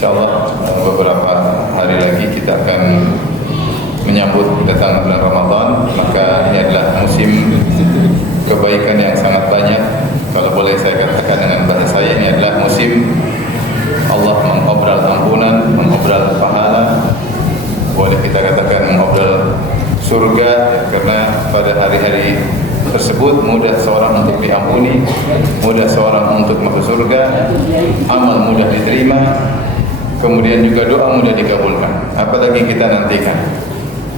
Insyaallah beberapa hari lagi kita akan menyambut datang bulan Ramadan. Maka ini adalah musim kebaikan yang sangat banyak. Kalau boleh saya katakan dengan bahasa saya, ini adalah musim Allah mengobrol ampunan, mengobrol pahala. Boleh kita katakan mengobrol surga, karena pada hari-hari tersebut mudah seorang untuk diampuni, mudah seorang untuk masuk surga, amal mudah diterima, kemudian juga doa mudah dikabulkan. Apalagi kita nantikan.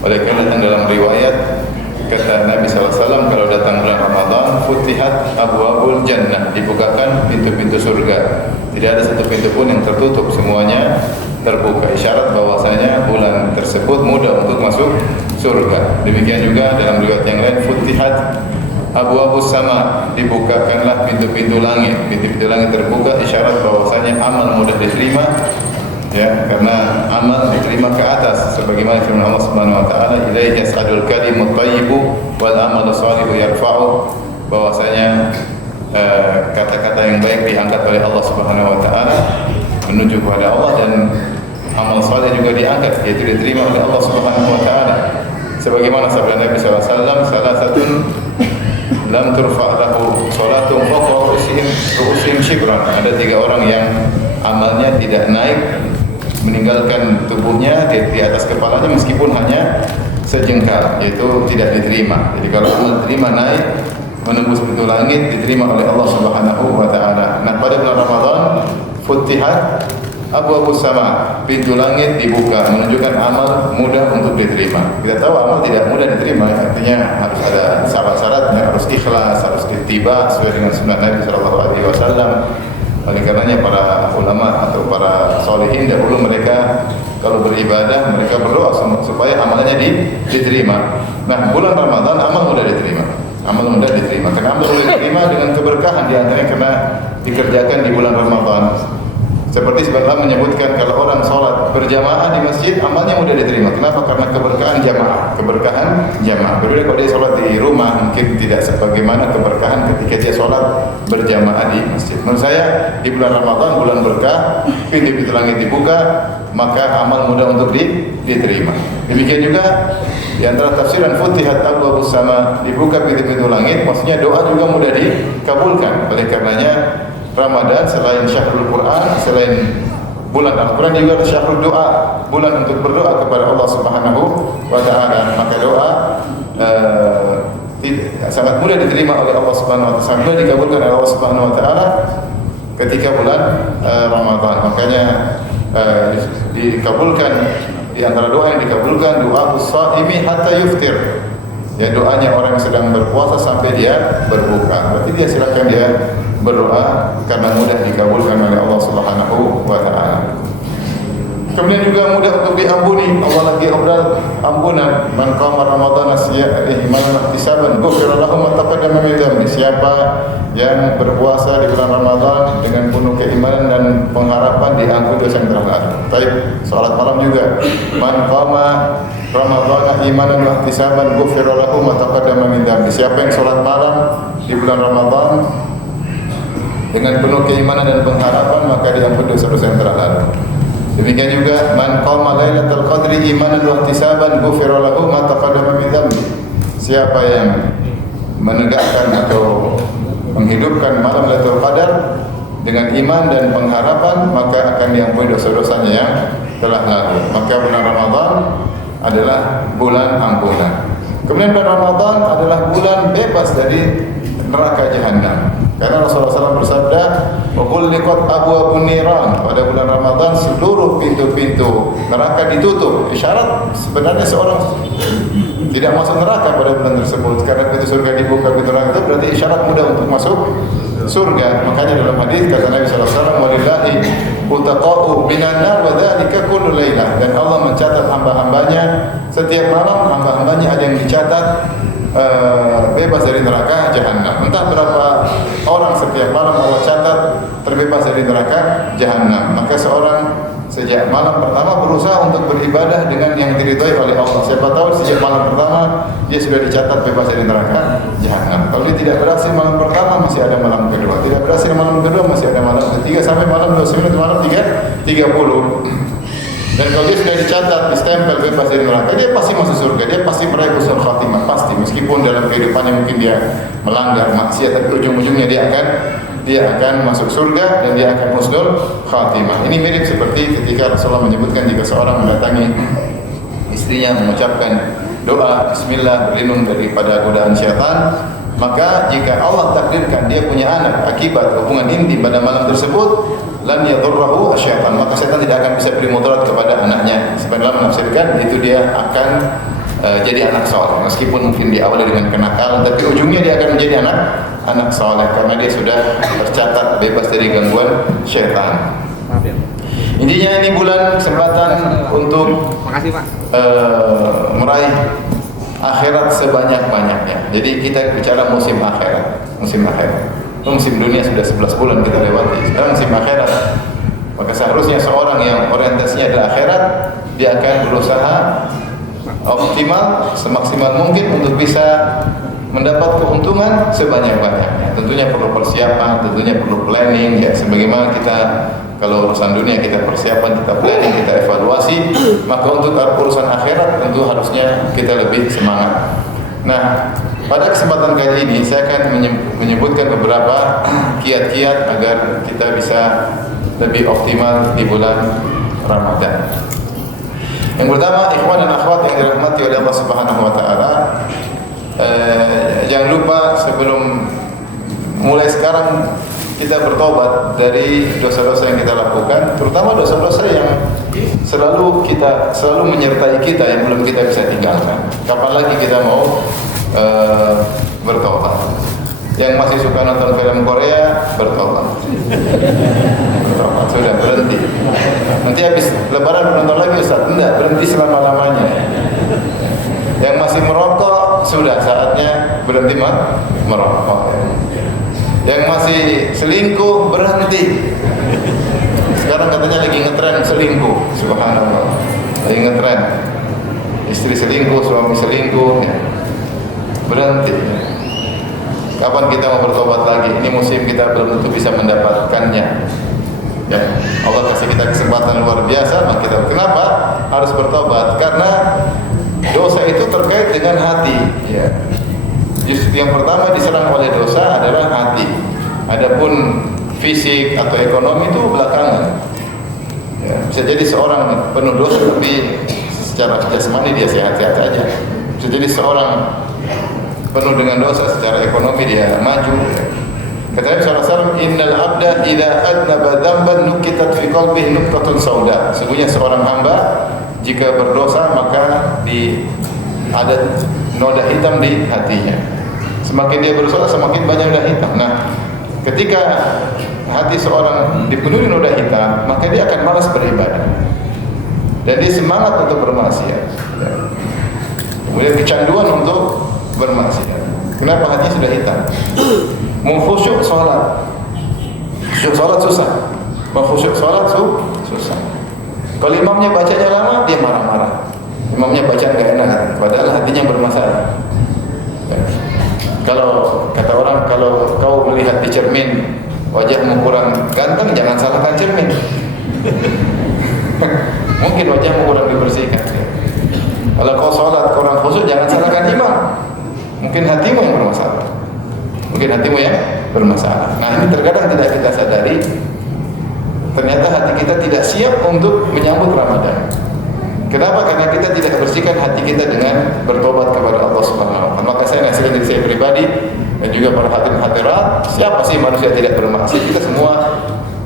Oleh karena datang dalam riwayat, kata Nabi SAW, kalau datang bulan Ramadan, futihat abwabul jannah, dibukakan pintu-pintu surga. Tidak ada satu pintu pun yang tertutup, semuanya terbuka. Isyarat bahwasanya bulan tersebut mudah untuk masuk surga. Demikian juga dalam riwayat yang lain, futihat abwabus sama, dibukakanlah pintu-pintu langit. Pintu-pintu langit terbuka, isyarat bahwasanya amal mudah diterima. Ya, karena amal diterima ke atas, sebagaimana firman Allah Subhanahu wa taala, ilaihi yas'adul kalimut thayyibu wal amalu shalihu yarfa'u, bahwasanya kata-kata yang baik diangkat oleh Allah Subhanahu wa taala menuju kepada Allah, dan amal saleh juga diangkat, yaitu diterima oleh Allah Subhanahu wa taala. Sebagaimana sabda Nabi sallallahu alaihi wasallam, salah satu lam turfa' lahu salatun fawqa ru'usihim shibran. Ada 3 orang yang amalnya tidak naik meninggalkan tubuhnya di atas kepalanya meskipun hanya sejengkal, yaitu tidak diterima. Jadi kalau amal diterima naik menembus pintu langit, diterima oleh Allah Subhanahu wa taala. Nah, pada bulan Ramadan futihat abwabus sama, pintu langit dibuka, menunjukkan amal mudah untuk diterima. Kita tahu amal tidak mudah diterima, artinya harus ada syarat-syaratnya, harus ikhlas, harus ittiba sesuai dengan sunnah Nabi sallallahu alaihi wasallam. Oleh karenanya para ulama atau para sholihin dahulu, mereka kalau beribadah mereka berdoa supaya amalnya diterima. Nah, bulan Ramadan amal mudah diterima. Amal mudah diterima. Karena amal mudah diterima dengan keberkahan, di antaranya karena dikerjakan di bulan Ramadan. Seperti sebenarnya menyebutkan, kalau orang sholat berjamaah di masjid, amalnya mudah diterima. Kenapa? Karena keberkahan jamaah. Keberkahan jamaah. Berbeda kalau dia sholat di rumah, mungkin tidak sebagaimana keberkahan ketika dia sholat berjamaah di masjid. Menurut saya, di bulan Ramadan, bulan berkah, pintu-pintu langit dibuka, maka amal mudah untuk diterima. Demikian juga di antara tafsiran futihat abwabus sama, dibuka pintu-pintu langit, maksudnya doa juga mudah dikabulkan. Oleh karenanya Ramadan selain syahrul Quran, selain bulan Al-Quran, juga ada syahrul doa, bulan untuk berdoa kepada Allah Subhanahu wa taala. Maka doa sangat mudah diterima oleh Allah Subhanahu wa taala, sangat mudah dikabulkan oleh Allah Subhanahu wa taala ketika bulan Ramadan. Makanya dikabulkan, di antara doa yang dikabulkan, doa shaimi hatta yuftir. Ya, doanya orang yang sedang berpuasa sampai dia berbuka. Berarti dia silakan dia berdoa karena mudah dikabulkan oleh Allah Subhanahu wa taala. Kemudian juga mudah untuk diampuni. Allah lagi obrol ampunan. Man qama ramadhana imanan wa ihtisaban ghufira lahu ma taqaddama min dhanbi. Siapa yang berpuasa di bulan Ramadan dengan penuh keimanan dan pengharapan, diampuni dosa yang telah lalu. Baik, salat malam juga. Man qama ramadhana imanan wa ihtisaban ghufira lahu ma taqaddama min dhanbi. Siapa yang salat malam di bulan Ramadan dengan penuh keimanan dan pengharapan, maka diampuni dosa-dosa yang telah lalu. Demikian juga man qama lailatul qadri imanan wa ihtisaban ghufira lahu ma taqaddama min dhanbi. Siapa yang menegakkan atau menghidupkan malam Lailatul Qadar dengan iman dan pengharapan, maka akan diampuni dosa-dosanya yang telah lalu. Maka bulan Ramadan adalah bulan ampunan. Kemudian bulan Ramadan adalah bulan bebas dari neraka jahanam. Karena Rasulullah SAW bersabda, "Wa kulliqat abwabun niran." Pada bulan Ramadan seluruh pintu-pintu neraka ditutup. Isyarat sebenarnya seorang tidak masuk neraka pada bulan tersebut. Karena pintu surga dibuka, pintu neraka itu berarti isyarat mudah untuk masuk surga. Makanya dalam hadis kata Nabi SAW, "Walillahi utaqa'u minan nar wa dzalika kullu lailah." Dan Allah mencatat hamba-hambanya setiap malam, hamba-hambanya ada yang dicatat bebas dari neraka jahanam. Entah berapa orang setiap malam Allah catat terbebas dari neraka jahanam. Maka seorang sejak malam pertama berusaha untuk beribadah dengan yang diridhoi oleh Allah. Siapa tahu sejak malam pertama dia sudah dicatat bebas dari neraka jahanam. Kalau dia tidak berhasil malam pertama, masih ada malam kedua. Tidak berhasil malam kedua, masih ada malam ketiga sampai malam 29 malam 30. Dan kalau dia sudah dicatat, distempel bebas dari neraka, dia pasti masuk surga. Dia pasti meraih husnul khatimah, pasti. Meskipun dalam kehidupannya mungkin dia melanggar maksiat, tapi ujung-ujungnya dia akan masuk surga dan dia akan husnul khatimah. Ini mirip seperti ketika Rasulullah menyebutkan jika seorang mendatangi istrinya mengucapkan doa Bismillah berlindung daripada godaan syaitan, maka jika Allah takdirkan dia punya anak akibat hubungan intim pada malam tersebut, lan yadurruhu asyaitan, maka syaitan tidak akan bisa beri mudarat kepada anaknya. Sebenarnya menafsirkan itu dia akan jadi anak saleh, meskipun mungkin diawali dengan kenakalan, tapi ujungnya dia akan menjadi anak saleh karena dia sudah tercatat bebas dari gangguan syaitan. Intinya ini bulan kesempatan untuk meraih akhirat sebanyak-banyaknya. Jadi kita bicara musim akhirat. Musim dunia sudah 11 bulan kita lewati. Sekarang musim akhirat. Maka seharusnya seorang yang orientasinya adalah akhirat, dia akan berusaha optimal semaksimal mungkin untuk bisa mendapat keuntungan sebanyak-banyaknya. Tentunya perlu persiapan, tentunya perlu planning ya, sebagaimana kita kalau urusan dunia kita persiapan, kita planning, kita evaluasi, maka untuk urusan akhirat tentu harusnya kita lebih semangat. Nah, pada kesempatan kali ini saya akan menyebutkan beberapa kiat-kiat agar kita bisa lebih optimal di bulan Ramadan. Yang pertama, ikhwan dan akhwat yang dirahmati oleh Allah Subhanahu wa taala, jangan lupa sebelum mulai sekarang kita bertobat dari dosa-dosa yang kita lakukan, terutama dosa-dosa yang selalu menyertai kita yang belum kita bisa tinggalkan. Kapan lagi kita mau bertobat? Yang masih suka nonton film Korea, bertobat. Sudah berhenti. Nanti habis Lebaran nonton lagi Ustaz? Enggak, berhenti selama-lamanya. Yang masih merokok, sudah saatnya berhenti merokok. Yang masih selingkuh, berhenti. Sekarang katanya lagi ngetren selingkuh, subhanallah. Lagi ngetren. Istri selingkuh, suami selingkuh, ya. Berhenti. Kapan kita mau bertobat lagi? Ini musim kita belum tentu bisa mendapatkannya. Ya, Allah kasih kita kesempatan luar biasa, maka kita kenapa harus bertobat? Karena dosa itu terkait dengan hati. Ya. Justru yang pertama diserang oleh dosa adalah hati. Adapun fisik atau ekonomi itu belakangan. Ya, bisa jadi seorang penuh dosa tapi secara jasmani dia sehat-sehat saja. Bisa jadi seorang penuh dengan dosa secara ekonomi dia maju. Kata Nabi SAW, innal abda idza adnaba dzamban nukitat fi qalbihi nuqtatun sauda. Sesungguhnya seorang hamba jika berdosa maka ada noda hitam di hatinya. Semakin dia berdosa semakin banyak noda hitam. Nah, ketika hati seorang dipenuhi noda hitam, maka dia akan malas beribadah. Dan dia semangat untuk bermaksiat. Kemudian kecanduan untuk bermaksiat. Kenapa hatinya sudah hitam? Mau khusyuk sholat, susah. Mau khusyuk sholat susah. Kalau imamnya bacanya lama, dia marah-marah. Imamnya baca nggak enak, padahal hatinya bermasalah. Kalau kata orang, kalau kau melihat di cermin wajahmu kurang ganteng, jangan salahkan cermin. Mungkin wajahmu kurang dibersihkan. Kalau kau sholat kurang khusyuk, jangan salahkan imam. Mungkin hatimu yang bermasalah. Nah, ini terkadang tidak kita sadari. Ternyata hati kita tidak siap untuk menyambut Ramadan. Kenapa? Karena kita tidak bersihkan hati kita dengan bertobat kepada Allah Subhanahu wa taala. Maka saya nasihatkan diri saya pribadi dan juga para hadirin hadirat, siapa sih manusia tidak bermaksiat? Kita semua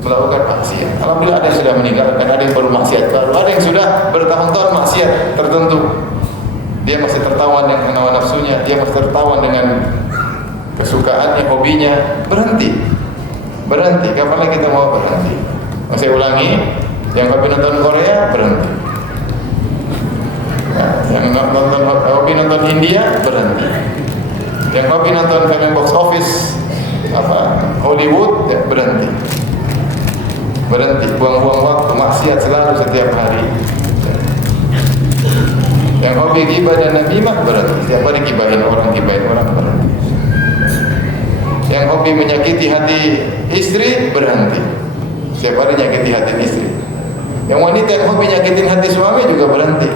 melakukan maksiat. Alhamdulillah ada yang sudah meninggal dan ada yang baru maksiat baru. Ada yang sudah bertahun-tahun maksiat tertentu. Dia masih tertawan dengan hawa nafsunya, dia masih tertawan dengan kesukaannya, hobinya. Berhenti. Kapan lagi kita mau berhenti? Saya ulangi, yang hobi nonton Korea berhenti. Nah, yang hobi nonton India berhenti. Yang hobi nonton film box office Hollywood ya, berhenti. berhenti. Buang-buang waktu maksiat selalu setiap hari. Yang hobi gibah dan namimah berhenti. Setiap hari gibahin orang berhenti. Yang hobi menyakiti hati istri berhenti. Setiap hari nyakiti hati istri. Yang wanita yang hobi nyakitin hati suami juga berhenti.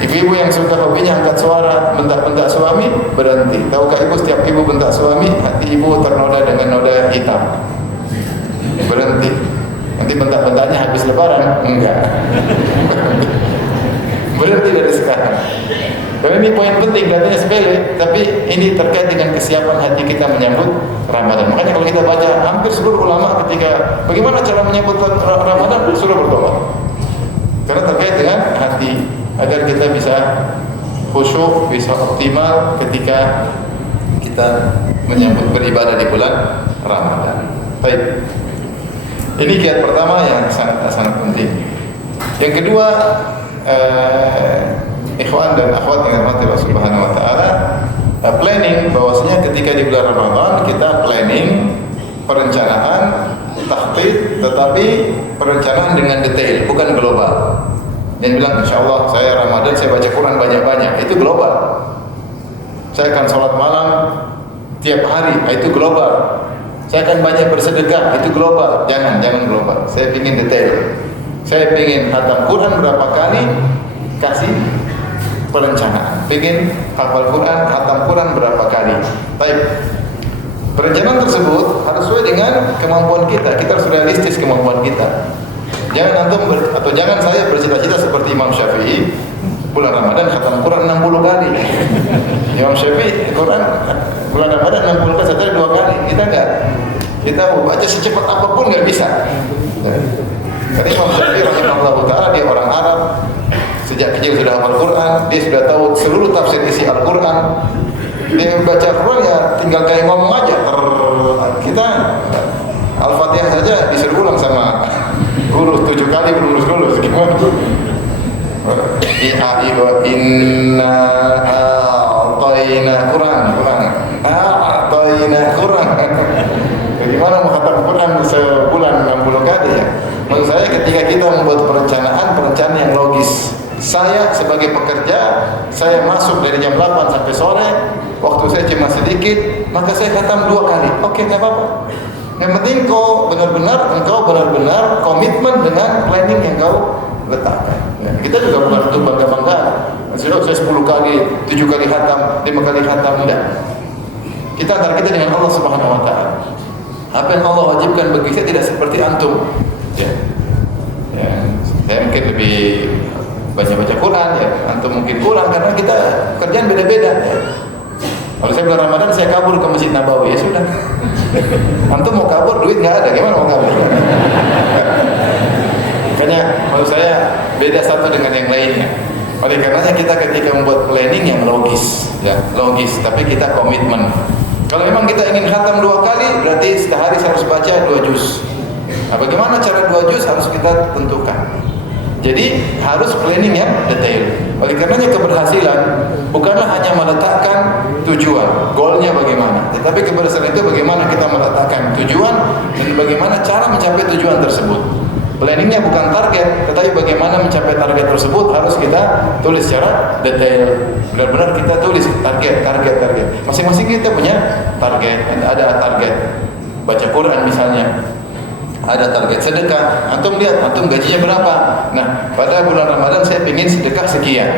Ibu-ibu yang suka hobinya angkat suara bentak-bentak suami berhenti. Tahukah ibu setiap ibu bentak suami hati ibu ternoda dengan noda hitam? Berhenti. Nanti bentak-bentaknya habis lebaran? Enggak. Berhenti dari sekarang. Dan ini poin penting, katanya sepele, tapi ini terkait dengan kesiapan hati kita menyambut Ramadan. Makanya kalau kita baca hampir seluruh ulama ketika bagaimana cara menyambut Ramadan, suruh berdoa. Karena terkait dengan hati, agar kita bisa khusyuk, bisa optimal ketika kita menyambut beribadah di bulan Ramadan. Baik. Ini kiat pertama yang sangat penting. Yang kedua, ikhwan dan akhwat yang dirahmati Allah Subhanahu wa taala, planning bahwasanya ketika di bulan Ramadan kita planning, perencanaan, takhtit, tetapi perencanaan dengan detail, bukan global. Yang bilang insyaallah saya Ramadan saya baca Quran banyak-banyak, itu global. Saya akan sholat malam tiap hari, itu global. Saya akan banyak bersedekah, itu global. Jangan global. Saya ingin detail. Saya ingin khatam Quran berapa kali, kasih perencanaan. Ingin hafal Quran, khatam Quran berapa kali. Baik. Perencanaan tersebut harus sesuai dengan kemampuan kita. Kita harus realistis kemampuan kita. Jangan jangan saya bercita-cita seperti Imam Syafi'i bulan Ramadan khatam Quran 60 kali. Imam Syafi'i Quran bulan Ramadan 60 kali, satu 2 kali. Kita enggak. Kita mau baca secepat apapun enggak bisa. Karena Imam Syafi'i rahimahullah taala dia orang Arab, sejak kecil sudah hafal Quran, dia sudah tahu seluruh tafsir isi Al-Quran. Dia baca Quran ya tinggal kayak ngomong aja. Kita Al-Fatihah saja disuruh ulang sama guru 7 kali belum lulus. Gimana? Inna a'tayna Quran. A'tayna Quran. Bagaimana mengkhatam Quran sebulan 60 kali ya? Maksud saya ketika kita membuat perencanaan yang logis. Saya sebagai pekerja, saya masuk dari jam 8 sampai sore, waktu saya cuma sedikit, maka saya khatam 2 kali. Oke, enggak apa-apa. Yang penting engkau benar-benar komitmen dengan planning yang kau letakkan. Nah, kita juga bukan untuk bangga-bangga. Saya 10 kali, 7 kali khatam, 5 kali khatam, enggak. Kita antara kita dengan Allah Subhanahu wa taala. Apa yang Allah wajibkan bagi saya tidak seperti antum. Ya. Saya mungkin lebih banyak baca Quran ya, antum mungkin kurang karena kita kerjaan beda-beda ya. Kalau saya bulan Ramadan saya kabur ke Masjid Nabawi ya sudah. Antum mau kabur duit nggak ada, gimana mau kabur? Makanya maksud saya beda satu dengan yang lainnya. Oleh karenanya kita ketika membuat planning yang logis, ya logis, tapi kita komitmen. Kalau memang kita ingin khatam 2 kali, berarti sehari saya harus baca 2 juz. Nah, bagaimana cara 2 juz harus kita tentukan. Jadi harus planning yang detail. Oleh karenanya keberhasilan bukanlah hanya meletakkan tujuan, goalnya bagaimana, tetapi keberhasilan itu bagaimana kita meletakkan tujuan dan bagaimana cara mencapai tujuan tersebut. Planningnya bukan target, tetapi bagaimana mencapai target tersebut harus kita tulis secara detail. Benar-benar kita tulis target. Masing-masing kita punya target. Ada target baca Quran misalnya. Ada target sedekah. Antum lihat, antum gajinya berapa? Nah, pada bulan Ramadan saya ingin sedekah sekian.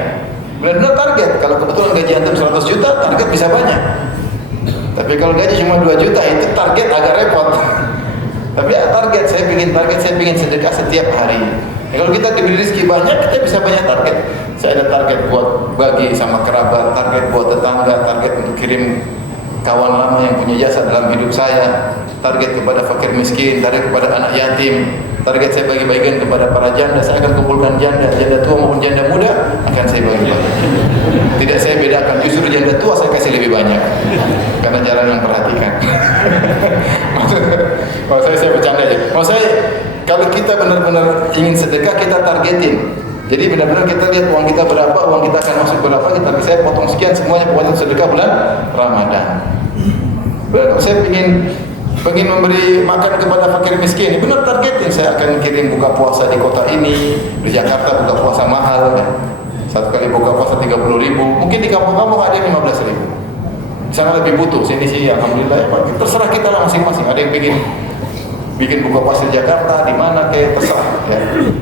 Benar-benar target. Kalau kebetulan gaji antum 100 juta, target bisa banyak. Tapi kalau gaji cuma 2 juta, itu target agak repot. Tapi ya target, saya ingin sedekah setiap hari. Ya, kalau kita diberi rezeki banyak, kita bisa banyak target. Saya ada target buat bagi sama kerabat, target buat tetangga, target untuk kirim kawan lama yang punya jasa dalam hidup saya, target kepada fakir miskin, target kepada anak yatim, target saya bagi-bagikan kepada para janda. Saya akan kumpulkan janda tua maupun janda muda akan saya bagi-bagi. Tidak saya bedakan, justru janda tua saya kasih lebih banyak karena jarang yang perhatikan. Maksud saya bercanda aja. Maksud saya kalau kita benar-benar ingin sedekah kita targetin. Jadi benar-benar kita lihat uang kita berapa, uang kita akan masuk berapa, kita bisa potong sekian semuanya pokoknya sedekah bulan Ramadan. Saya ingin Pengen memberi makan kepada fakir miskin, benar targetin, saya akan kirim buka puasa di kota ini, di Jakarta buka puasa mahal, satu kali buka puasa 30.000, mungkin di kampung-kampung ada yang 15.000, sana lebih butuh, sini sih alhamdulillah, terserah kita lah masing-masing, ada yang bikin buka puasa di Jakarta, di mana kayak terserah, ya,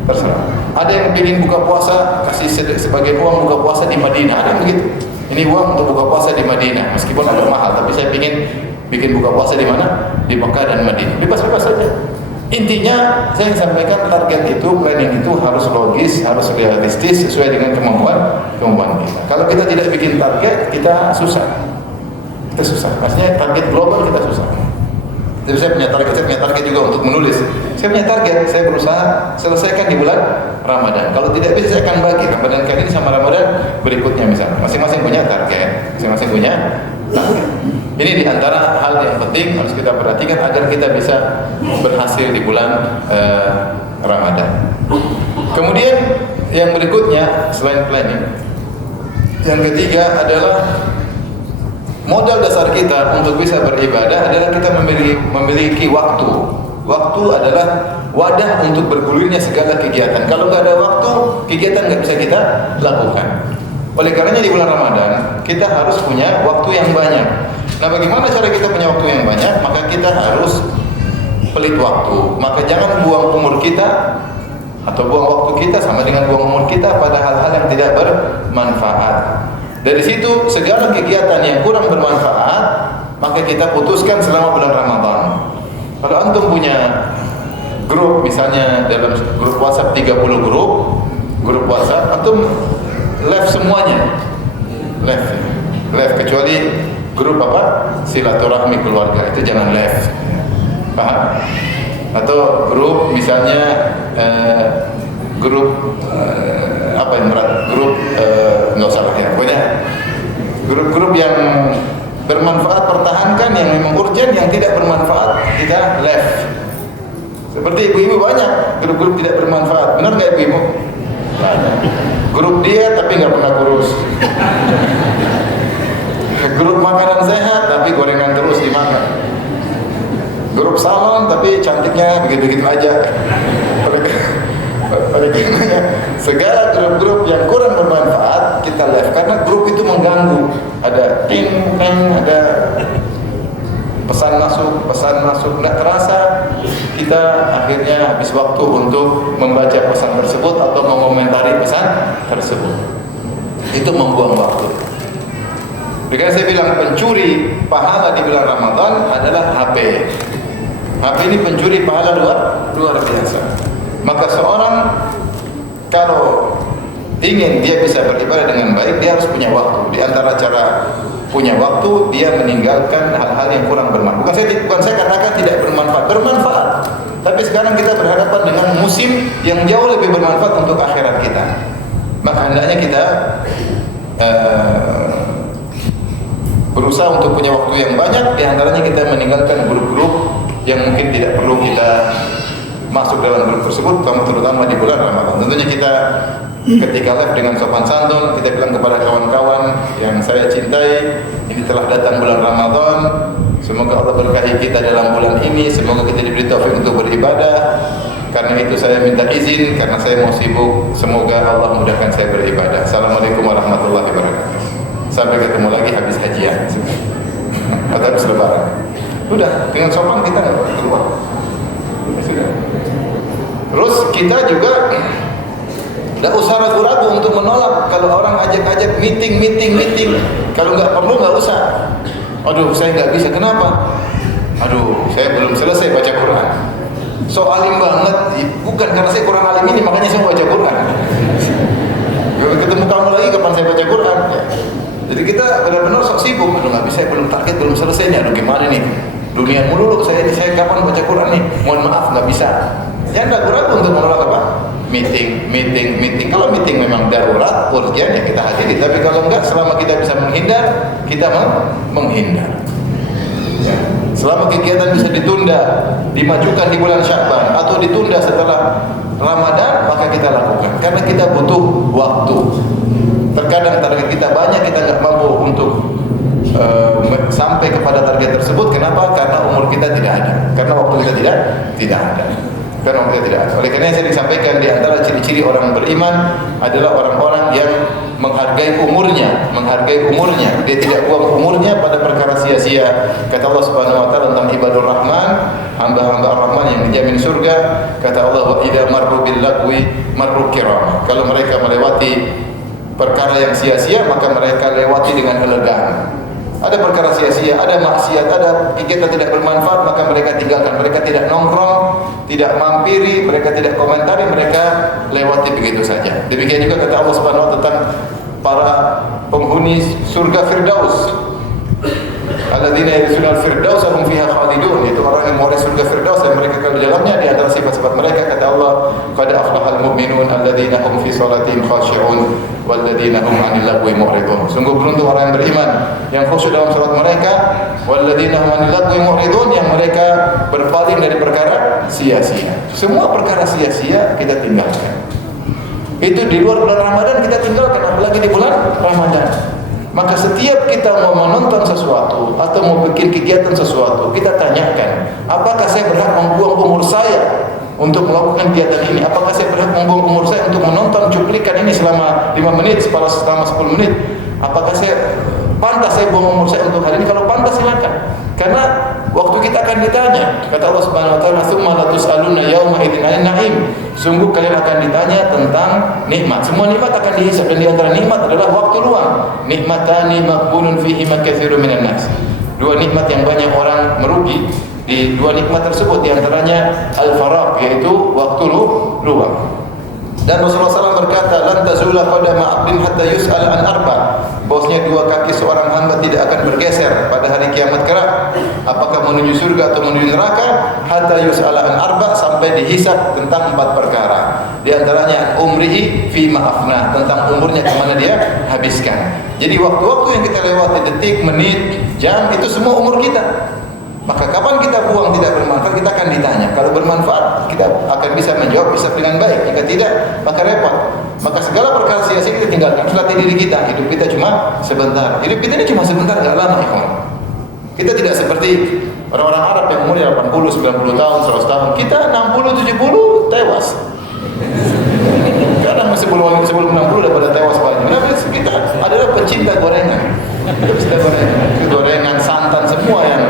terserah. Ada yang bikin buka puasa, kasih sebagian uang buka puasa di Madinah, ada yang begitu, ini uang untuk buka puasa di Madinah, meskipun agak mahal, tapi saya ingin bikin buka puasa di mana? Di Mekah dan Madinah. Bebas-bebas saja. Intinya saya sampaikan target itu, planning itu harus logis, harus realistis sesuai dengan kemampuan kita. Kalau kita tidak bikin target, kita susah. Kita susah. Maksudnya target global kita susah. Jadi saya punya target juga untuk menulis. Saya punya target, saya berusaha selesaikan di bulan Ramadan. Kalau tidak bisa saya akan bagi Ramadan kali ini sama Ramadan berikutnya misalnya. Masing-masing punya target, masing-masing punya target. Ini di antara hal yang penting harus kita perhatikan agar kita bisa berhasil di bulan Ramadan. Kemudian yang berikutnya selain planning, yang ketiga adalah modal dasar kita untuk bisa beribadah adalah kita memiliki waktu. Waktu adalah wadah untuk bergulirnya segala kegiatan. Kalau nggak ada waktu, kegiatan nggak bisa kita lakukan. Oleh karenanya di bulan Ramadan kita harus punya waktu yang banyak. Nah, bagaimana cara kita punya waktu yang banyak? Maka kita harus pelit waktu. Maka jangan buang umur kita atau buang waktu kita sama dengan buang umur kita pada hal-hal yang tidak bermanfaat. Dari situ segala kegiatan yang kurang bermanfaat maka kita putuskan selama bulan Ramadan. Kalau antum punya grup misalnya dalam grup WhatsApp 30 grup WhatsApp, antum left semuanya. Left kecuali grup apa? Silaturahmi keluarga, itu jangan left. Paham? Atau grup misalnya grup apa yang berat? Grup nggak usah lah ya. Pokoknya grup-grup yang bermanfaat pertahankan, yang memang urgent, yang tidak bermanfaat kita left. Seperti ibu-ibu banyak grup-grup tidak bermanfaat. Benar nggak ibu-ibu? Banyak. Grup dia tapi nggak pernah kurus. Grup makanan sehat tapi gorengan terus dimakan. Grup salon tapi cantiknya begitu-begitu aja. Segala grup-grup yang kurang bermanfaat kita left karena grup itu mengganggu. Ada ting, ada pesan masuk, nggak terasa kita akhirnya habis waktu untuk membaca pesan tersebut atau mengomentari pesan tersebut. Itu membuang waktu. Dengan saya bilang pencuri pahala di bulan Ramadan adalah HP. HP ini pencuri pahala luar biasa. Maka seorang kalau ingin dia bisa beribadah dengan baik, dia harus punya waktu. Di antara cara punya waktu, dia meninggalkan hal-hal yang kurang bermanfaat. Bukan saya katakan tidak bermanfaat. Tapi sekarang kita berhadapan dengan musim yang jauh lebih bermanfaat untuk akhirat kita. Maka hendaknya kita berusaha untuk punya waktu yang banyak. Di antaranya kita meninggalkan grup-grup yang mungkin tidak perlu kita masuk dalam grup tersebut, terutama di bulan Ramadan. Tentunya kita ketika live dengan sopan santun, kita bilang kepada kawan-kawan yang saya cintai, ini telah datang bulan Ramadan. Semoga Allah berkahi kita dalam bulan ini. Semoga kita diberi taufik untuk beribadah. Karena itu saya minta izin, karena saya mau sibuk. Semoga Allah mudahkan saya beribadah. Assalamualaikum warahmatullahi wabarakatuh. Sampai ketemu lagi habis hajian atau habis lebaran. Udah, dengan sopan kita nggak boleh keluar. Sudah. Terus kita juga tidak usah ragu-ragu untuk menolak kalau orang ajak-ajak meeting. Kalau nggak perlu nggak usah. Aduh, saya nggak bisa. Kenapa? Aduh, saya belum selesai baca Quran. So alim banget. Bukan karena saya kurang alim ini, makanya saya mau baca Quran. Ketemu kamu lagi kapan saya baca Quran? Ya. Jadi kita benar-benar sok sibuk. Aduh, nggak bisa, belum target, belum selesai nih. Aduh, gimana nih? Dunia mulu saya kapan baca Quran nih? Mohon maaf, nggak bisa. Jangan ragu-ragu untuk menolak apa? Meeting. Kalau meeting memang darurat, urgent, ya kita hadiri. Tapi kalau enggak, selama kita bisa menghindar, kita menghindar. Ya. Selama kegiatan bisa ditunda, dimajukan di bulan Sya'ban atau ditunda setelah Ramadan, maka kita lakukan. Karena kita butuh waktu. Terkadang target kita banyak, kita nggak mampu untuk sampai kepada target tersebut. Kenapa? Karena umur kita tidak ada, karena waktu kita tidak ada. Karena waktu kita tidak ada. Oleh karena saya disampaikan di antara ciri-ciri orang beriman adalah orang-orang yang menghargai umurnya. Dia tidak buang umurnya pada perkara sia-sia. Kata Allah Subhanahu wa taala tentang ibadur rahman, hamba-hamba Ar-Rahman yang dijamin surga. Kata Allah, wa idza marru bil lagwi marru kiram. Kalau mereka melewati perkara yang sia-sia, maka mereka lewati dengan elegan. Ada perkara sia-sia, ada maksiat, ada kegiatan tidak bermanfaat, maka mereka tinggalkan. Mereka tidak nongkrong, tidak mampiri, mereka tidak komentari, mereka lewati begitu saja. Demikian juga kata Allah Subhanahu wa taala tentang para penghuni surga Firdaus. Alladzina yarisuna al-firdaus hum fiha khalidun. Itu orang yang mewaris surga Firdaus dan mereka kekal di dalamnya. Di antara sifat-sifat mereka kata Allah, qad aflahal mu'minun alladzina hum fi salatihim khashi'un walladzina hum 'anil lagwi mu'ridun. Sungguh beruntung orang yang beriman yang khusyuk dalam salat mereka, walladzina hum 'anil lagwi mu'ridun, yang mereka berpaling dari perkara sia-sia. Semua perkara sia-sia kita tinggalkan. Itu di luar bulan Ramadan kita tinggalkan, apalagi di bulan Ramadan. Maka setiap kita mau menonton sesuatu atau mau bikin kegiatan sesuatu, kita tanyakan, apakah saya berhak membuang umur saya untuk melakukan kegiatan ini? Apakah saya berhak membuang umur saya untuk menonton cuplikan ini selama 5 menit, selama 10 menit? Apakah saya pantas saya buang umur saya untuk hari ini? Kalau pantas silakan. Karena waktu kita akan ditanya. Kata Allah Subhanahu wa taala, "Tsumma la tus'aluna yauma idzin 'anil na'im." Sungguh kalian akan ditanya tentang nikmat. Semua nikmat akan dihisab, dan di antara nikmat adalah waktu luang. Nikmatani maqbulun fihi katsirun minan nas. Dua nikmat yang banyak orang merugi di dua nikmat tersebut, di antaranya al-faragh, yaitu waktu luang. Dan Rasulullah SAW berkata, lan tazula qadama 'abdin hatta yus'ala an arba. Bahwasanya dua kaki seorang hamba tidak akan bergeser pada hari kiamat kelak, apakah menuju surga atau menuju neraka, hatta yus'ala an arba, sampai dihisab tentang 4 perkara. Di antaranya umrihi fi ma'afna, tentang umurnya kemana dia habiskan. Jadi waktu-waktu yang kita lewati, detik, menit, jam, itu semua umur kita. Maka kapan kita buang tidak bermanfaat, kita akan ditanya. Kalau bermanfaat, kita akan bisa menjawab, bisa dengan baik. Jika tidak, maka repot. Maka segala perkara sia-sia kita tinggalkan. Latih diri kita. Hidup kita cuma sebentar. Hidup kita ini cuma sebentar, enggak lama, ikhwan. Kita tidak seperti orang-orang Arab yang umurnya 80, 90 tahun, 100 tahun. Kita 60, 70 tewas. Kadang sebelum 60 udah pada tewas banyak. Kenapa? Kita adalah pencinta gorengan. Pencinta gorengan, santan, semua yang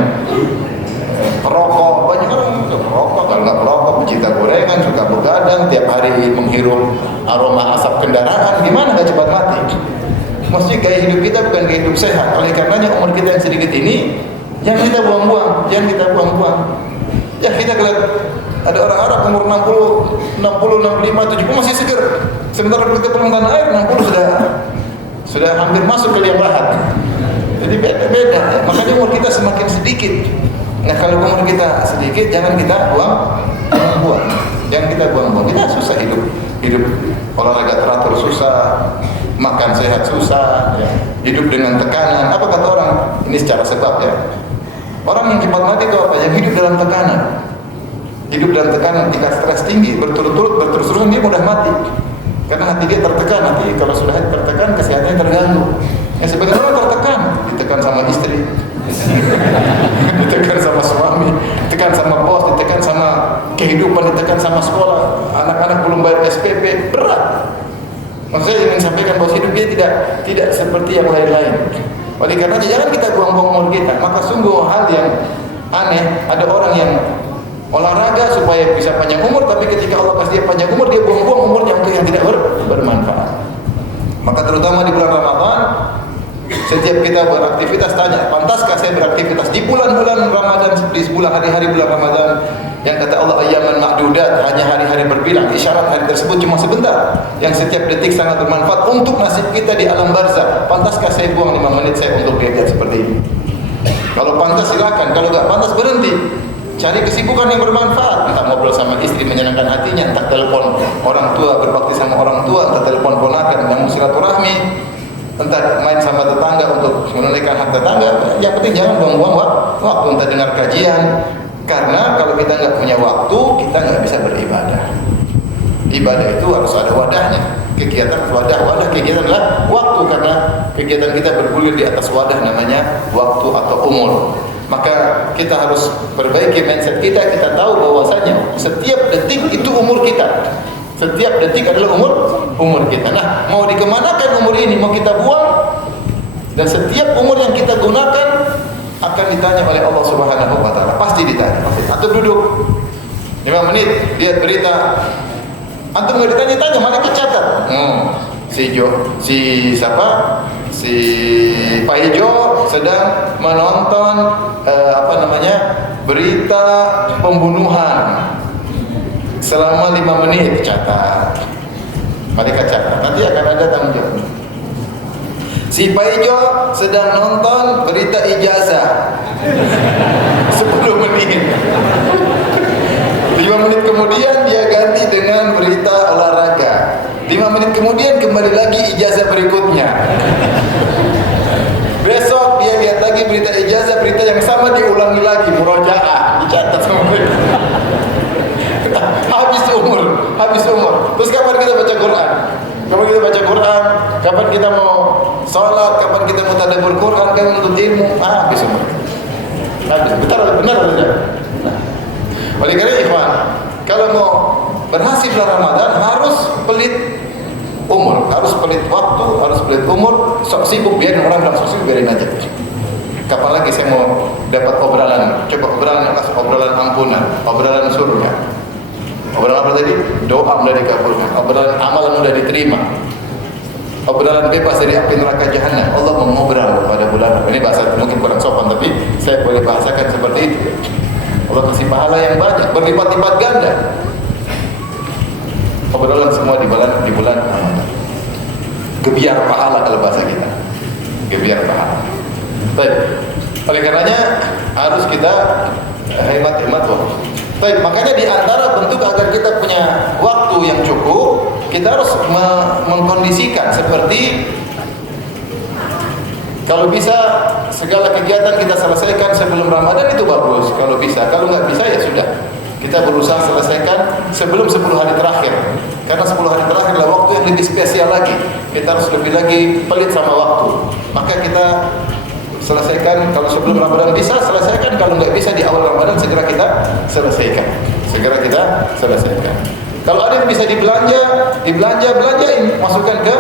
perokok. Banyak orang perokok, kalau nggak perokok pencinta gorengan, suka begadang, tiap hari menghirup aroma asap kendaraan. Gimana nggak cepat mati? Maksudnya gaya hidup kita bukan gaya hidup sehat. Oleh karenanya umur kita yang sedikit ini jangan kita buang-buang, Ya kita lihat ada orang Arab umur 60, 65, 70 masih seger. Sementara kita pulang tanah air 60 sudah hampir masuk ke liang lahat. Jadi beda-beda. Makanya umur kita semakin sedikit. Nah, kalau umur kita sedikit, jangan kita buang. Jangan kita buang-buang. Kita susah hidup olahraga teratur susah, makan sehat susah, ya. Hidup dengan tekanan. Apa kata orang? Ini secara sebab, ya. Orang yang cepat mati itu apa? Yang hidup dalam tekanan. Hidup dalam tekanan, tingkat stres tinggi, berturut-turut, dia mudah mati. Karena hati dia tertekan. Nanti kalau sudah tertekan, kesehatannya terganggu. Yang sebagian orang tertekan, ditekan sama istri, ditekan sama suami, ditekan sama bos, ditekan sama kehidupan, ditekan sama sekolah, anak-anak belum bayar SPP, berat. Maksudnya ingin sampaikan bahwa hidup dia tidak seperti yang lain-lain. Oleh karenanya jangan kita buang-buang umur kita. Maka sungguh hal yang aneh, ada orang yang olahraga supaya bisa panjang umur, tapi ketika Allah kasih dia panjang umur, dia buang-buang umurnya untuk yang tidak bermanfaat. Maka terutama di bulan Ramadan, setiap kita beraktivitas tanya, pantaskah saya beraktivitas di bulan-bulan Ramadan, di bulan hari-hari bulan Ramadan yang kata Allah ayyaman ma'dudat, hanya hari-hari berbilang, isyarat hari tersebut cuma sebentar, yang setiap detik sangat bermanfaat untuk nasib kita di alam barzakh. Pantaskah saya buang 5 menit saya untuk kegiatan seperti ini? Kalau pantas silakan, kalau enggak pantas berhenti. Cari kesibukan yang bermanfaat, entah ngobrol sama istri menyenangkan hatinya, entah telepon orang tua berbakti sama orang tua, entah telepon ponakan yang silaturahmi, entah main sama tetangga untuk menunaikan hak tetangga. Yang penting jangan buang-buang waktu, entah dengar kajian. Karena kalau kita nggak punya waktu, kita nggak bisa beribadah. Ibadah itu harus ada wadahnya. Kegiatan wadah kegiatan adalah waktu, karena kegiatan kita bergulir di atas wadah namanya waktu atau umur. Maka kita harus perbaiki mindset kita. Kita tahu bahwasanya setiap detik itu umur kita. Setiap detik adalah umur kita. Nah, mau dikemanakan umur ini? Mau kita buang? Dan setiap umur yang kita gunakan akan ditanya oleh Allah Subhanahu wa taala. Pasti ditanya. Antum duduk 5 menit lihat berita. Antum enggak ditanya-tanya, malaikat catat. Si Pak Ijo sedang menonton berita pembunuhan selama 5 menit, catat. Malaikat catat. Nanti akan ada tanggung jawab. Si Pak Ijo sedang nonton berita ijazah 10 menit. 5 menit kemudian dia ganti dengan berita olahraga. 5 menit kemudian kembali lagi ijazah berikutnya. Besok dia lihat lagi berita ijazah, berita yang sama diulangi lagi, murojaah, dicatat sama mereka. Habis umur. Terus kapan kita baca Quran? Kapan kita mau sholat? Kapan kita mau tadabbur Quran? Kapan menuntut ilmu? Habis umur. Benar tidak? Oleh karena ikhwan, kalau mau berhasil dalam Ramadan harus pelit umur, harus pelit waktu, harus pelit umur. Sok sibuk, biarin orang bilang sok sibuk, biarin aja. Kapan lagi saya mau dapat obrolan? Coba obrolan ampunan, obrolan surga. Obrolan apa tadi? Doa mudah dikabulkan, obrolan amalan mudah diterima, obrolan bebas dari api neraka jahanam. Allah mengobrol pada bulan. Ini bahasa mungkin kurang sopan, tapi saya boleh bahasakan seperti itu. Allah kasih pahala yang banyak, berlipat-lipat ganda. Obrolan semua di bulan Ramadan. Gebiar pahala kalau bahasa kita. Gebiar pahala. Baik. Oleh karenanya harus kita hemat-hemat waktu. Baik, makanya di antara bentuk agar kita punya waktu yang cukup, kita harus mengkondisikan seperti kalau bisa segala kegiatan kita selesaikan sebelum Ramadan itu bagus. Kalau bisa, kalau nggak bisa ya sudah. Kita berusaha selesaikan sebelum 10 hari terakhir. Karena 10 hari terakhir adalah waktu yang lebih spesial lagi. Kita harus lebih lagi pelit sama waktu. Maka kita selesaikan, kalau sebelum Ramadan bisa selesaikan, kalau nggak bisa di awal Ramadan segera kita selesaikan. Kalau ada yang bisa belanjain, masukkan ke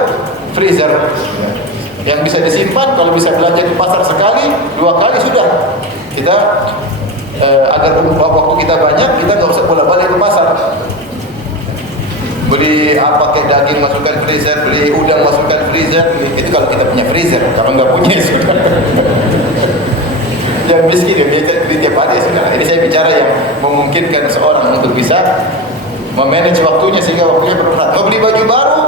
freezer. Yang bisa disimpan, kalau bisa belanja di pasar sekali, 2 kali sudah. Kita agar waktu kita banyak, kita nggak usah bolak-balik ke pasar. Beli apa kayak daging masukkan freezer, beli udang masukkan freezer. Itu kalau kita punya freezer. Kalau nggak punya sudah. Yang miskin dia beli tiap hari sudah. Ini saya bicara yang memungkinkan seorang untuk bisa memanage waktunya sehingga waktunya bermanfaat. Mau beli baju baru,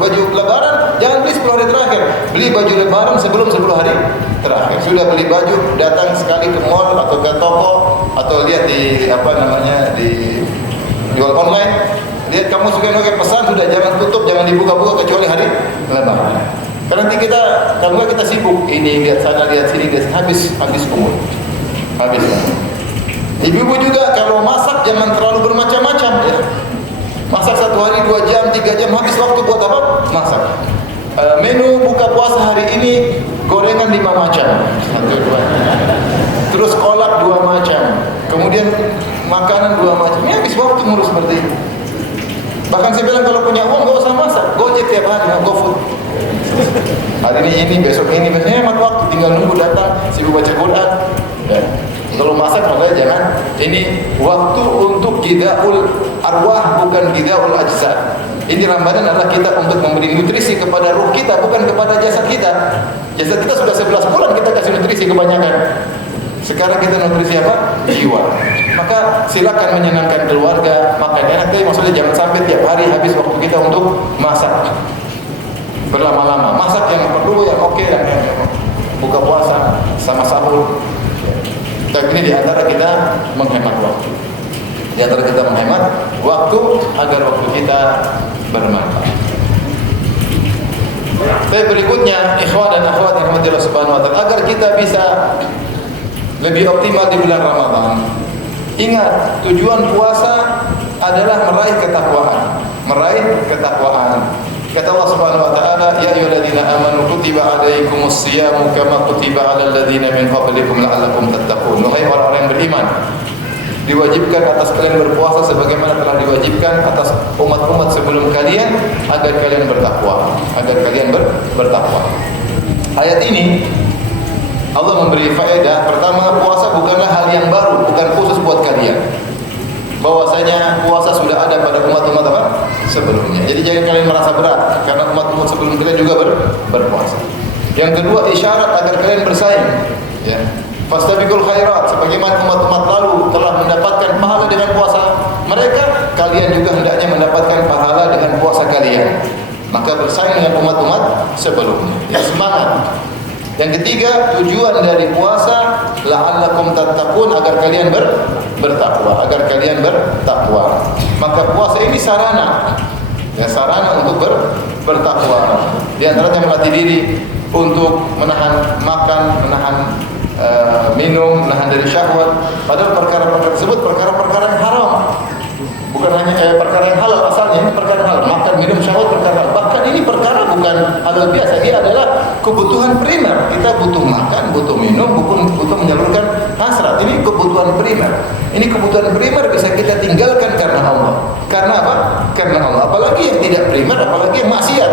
baju lebaran, jangan beli 10 hari terakhir. Beli baju lebaran sebelum 10 hari terakhir. Sudah beli baju, datang sekali ke mall atau ke toko atau lihat di di jual online. Lihat kamu suka pesan, sudah jangan tutup, jangan dibuka-buka kecuali hari lebaran. Karena nanti kalau kita sibuk ini lihat sana lihat sini, habis umur. Habis. Ibu-ibu juga kalau masak jangan terlalu bermacam-macam ya. Masak 1 hari 2 jam 3 jam habis waktu buat apa? Masak. Menu buka puasa hari ini gorengan 5 macam. 1 2. Terus kolak 2 macam. Kemudian makanan 2 macam. Ya habis waktu ngurus seperti itu. Bahkan saya bilang kalau punya uang enggak usah masak, Gojek tiap hari, GoFood. Hari ini besok ini, biasanya hemat waktu, tinggal nunggu datang, sibuk baca Quran. Ya. Kalau masak makanya jangan. Ini waktu untuk gidaul arwah, bukan gidaul ajza. Ini Ramadan adalah kita untuk memberi nutrisi kepada ruh kita, bukan kepada jasad kita. Jasad kita sudah 11 bulan kita kasih nutrisi kebanyakan. Sekarang kita nutrisi apa? Jiwa. Maka silakan menyenangkan keluarga, makan enak, tapi maksudnya jangan sampai tiap hari habis waktu kita untuk masak berlama-lama. Masak yang perlu, yang oke, yang buka puasa sama sahur. Tapi ini diantara kita menghemat waktu. Diantara kita menghemat waktu agar waktu kita bermanfaat. Tapi berikutnya, ikhwan dan akhwat yang dirahmati Allah Subhanahu wa taala, agar kita bisa lebih optimal di bulan Ramadan. Ingat, tujuan puasa adalah meraih ketakwaan. Kata Allah Subhanahu wa taala, "Ya ayyuhalladzina amanu kutiba 'alaikumus shiyamu kama kutiba 'alal ladzina min qablikum la'allakum tattaqun." Wahai orang-orang yang beriman, diwajibkan atas kalian berpuasa sebagaimana telah diwajibkan atas umat-umat sebelum kalian agar kalian bertakwa, bertakwa. Ayat ini Allah memberi faedah. Pertama, puasa bukanlah hal yang baru, bukan khusus buat kalian. Bahwasanya puasa sudah ada pada umat-umat apa? Sebelumnya. Jadi jangan kalian merasa berat karena umat-umat sebelum kalian juga berpuasa. Yang kedua, isyarat agar kalian bersaing, ya. Fastabiqul khairat, sebagaimana umat-umat lalu telah mendapatkan pahala dengan puasa mereka, kalian juga hendaknya mendapatkan pahala dengan puasa kalian. Maka bersaing dengan umat-umat sebelumnya. Ya, semangat. Yang ketiga, tujuan dari puasa la'allakum tattaqun, agar kalian bertakwa, Maka puasa ini sarana, ya, sarana untuk bertakwa. Di antaranya melatih diri untuk menahan makan, menahan minum, menahan dari syahwat. Padahal perkara-perkara tersebut perkara-perkara yang haram. Bukan hanya perkara yang halal asalnya, ini perkara halal. Makan, minum, syahwat perkara halal. Bahkan ini perkara bukan halal biasa, dia adalah kebutuhan primer. Kita butuh makan, butuh minum, butuh menyalurkan hasrat. Ini kebutuhan primer. Ini kebutuhan primer bisa kita tinggalkan karena Allah. Karena apa? Karena Allah. Apalagi yang tidak primer, apalagi yang maksiat.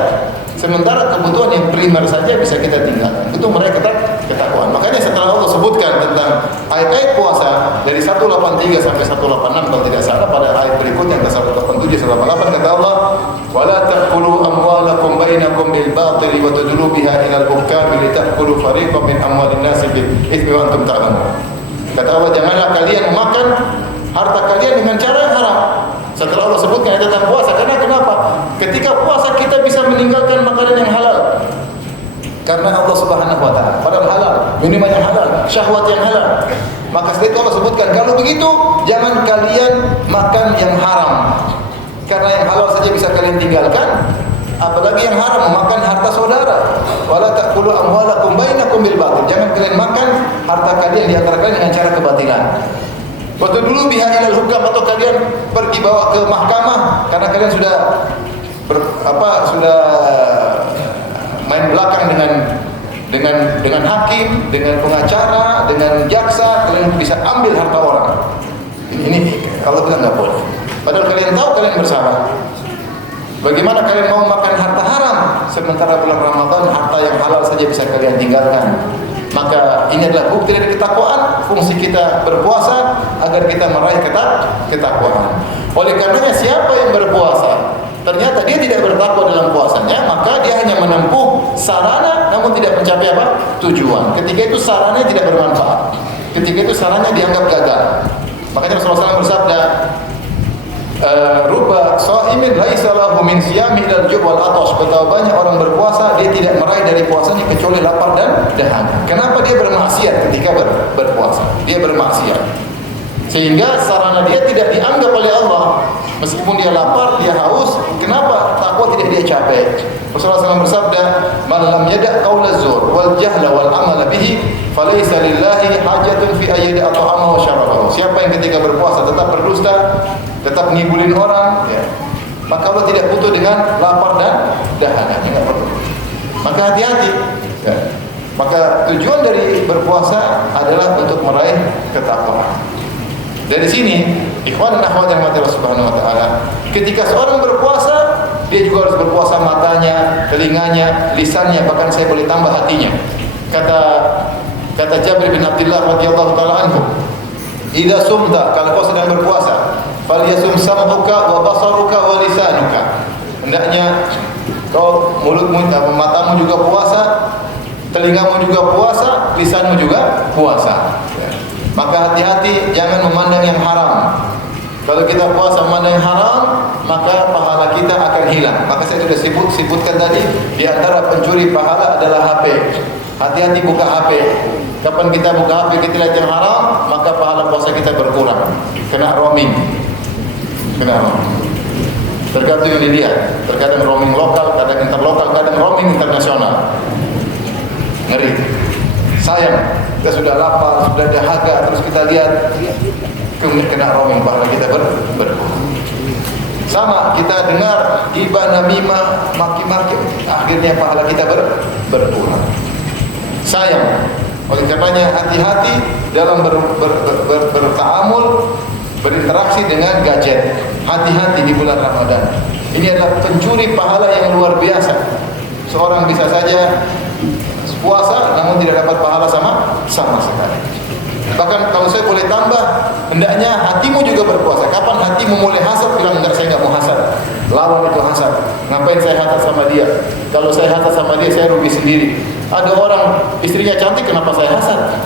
Sementara kebutuhan yang primer saja bisa kita tinggalkan. Itu mereka ketakwaan. Makanya setelah Allah sebutkan tentang ayat-ayat puasa dari 183 sampai 186 kalau tidak salah, pada ayat berikutnya yang 187 188 kata Allah, "Wala ta'kulu amwalakum bainakum bil batil wa tudlu biha ila al-hukam litakulu fariqan min amwalin nas bil itsmi wa antum ta'lamun." Kata Allah, janganlah kalian memakan harta kalian dengan cara yang haram. Setelah Allah sebutkan tentang puasa, karena kenapa? Ketika puasa kita bisa meninggalkan makanan yang halal. Karena Allah Subhanahu wa taala, padahal halal, minuman yang halal, syahwat yang halal. Maka setelah itu Allah sebutkan, kalau begitu jangan kalian makan yang haram. Karena yang halal saja bisa kalian tinggalkan, apalagi yang haram, memakan harta saudara. Wala ta'kulu amwalakum bainakum bil batil. Jangan kalian makan harta kalian di antara kalian dengan cara kebatilan. Waktu dulu biha ilal hukam, atau kalian pergi bawa ke mahkamah karena kalian sudah main belakang dengan hakim, dengan pengacara, dengan jaksa, kalian bisa ambil harta orang. Ini kalau bilang nggak boleh. Padahal kalian tahu kalian bersalah. Bagaimana kalian mau makan harta haram sementara bulan Ramadan harta yang halal saja bisa kalian tinggalkan? Maka ini adalah bukti dari ketakwaan. Fungsi kita berpuasa agar kita meraih ketakwaan. Oleh karenanya siapa yang berpuasa ternyata dia tidak bertakwa dalam puasanya, maka dia hanya menempuh sarana namun tidak mencapai apa? Tujuan. Ketika itu sarananya tidak bermanfaat. Ketika itu sarananya dianggap gagal. Makanya Rasulullah SAW bersabda, "Ruba shaimin laisa lahu min siyami ilal ju' wal atash." Betapa banyak orang berpuasa dia tidak meraih dari puasanya kecuali lapar dan dahaga. Kenapa dia bermaksiat ketika berpuasa? Dia bermaksiat sehingga sarana dia tidak dianggap oleh Allah. Meskipun dia lapar, dia haus, kenapa takwa tidak dia capai? Rasulullah SAW bersabda, "Man lam yada' qaula zur wal jahla wal amala bihi, falaysa lillahi hajatun fi ayyadi at'ama wa syarabahu." Siapa yang ketika berpuasa tetap berdusta, tetap ngibulin orang, ya, maka Allah tidak butuh dengan lapar dan dahaga, tidak perlu. Maka hati-hati. Ya. Maka tujuan dari berpuasa adalah untuk meraih ketakwaan. Dari sini, ikhwan dan akhwat yang mati Allah Subhanahu wa taala, ketika seorang berpuasa, dia juga harus berpuasa matanya, telinganya, lisannya, bahkan saya boleh tambah hatinya. Kata Jabir bin Abdullah radhiyallahu taala anhu, "Idza sumta," kalau kau sedang berpuasa, "falyasum sam'uka wa basaruka wa lisanuka." Hendaknya kau mulutmu, matamu juga puasa, telingamu juga puasa, lisanmu juga puasa. Maka hati-hati jangan memandang yang haram. Kalau kita puasa memandang yang haram, maka pahala kita akan hilang. Maka saya sudah sebutkan tadi, di antara pencuri pahala adalah HP. Hati-hati buka HP. Kapan kita buka HP kita lihat yang haram, maka pahala puasa kita berkurang. Kena roaming. Tergantung yang dilihat. Terkadang roaming lokal, kadang interlokal, kadang roaming internasional. Ngeri. Sayang, kita sudah lapar, sudah dahaga, terus kita lihat kena roaming, pahala kita berkurang. Sama, kita dengar ghibah, namimah, maki-maki, akhirnya pahala kita berkurang. Sayang. Oleh karenanya hati-hati dalam bertaamul, berinteraksi dengan gadget. Hati-hati di bulan Ramadan. Ini adalah pencuri pahala yang luar biasa. Seorang bisa saja puasa namun tidak dapat pahala sama sekali. Bahkan kalau saya boleh tambah, hendaknya hatimu juga berpuasa. Kapan hatimu mulai hasad, bilang enggak, saya enggak mau hasad. Lawan itu hasad. Ngapain saya hasad sama dia? Kalau saya hasad sama dia, saya rugi sendiri. Ada orang istrinya cantik, kenapa saya hasad?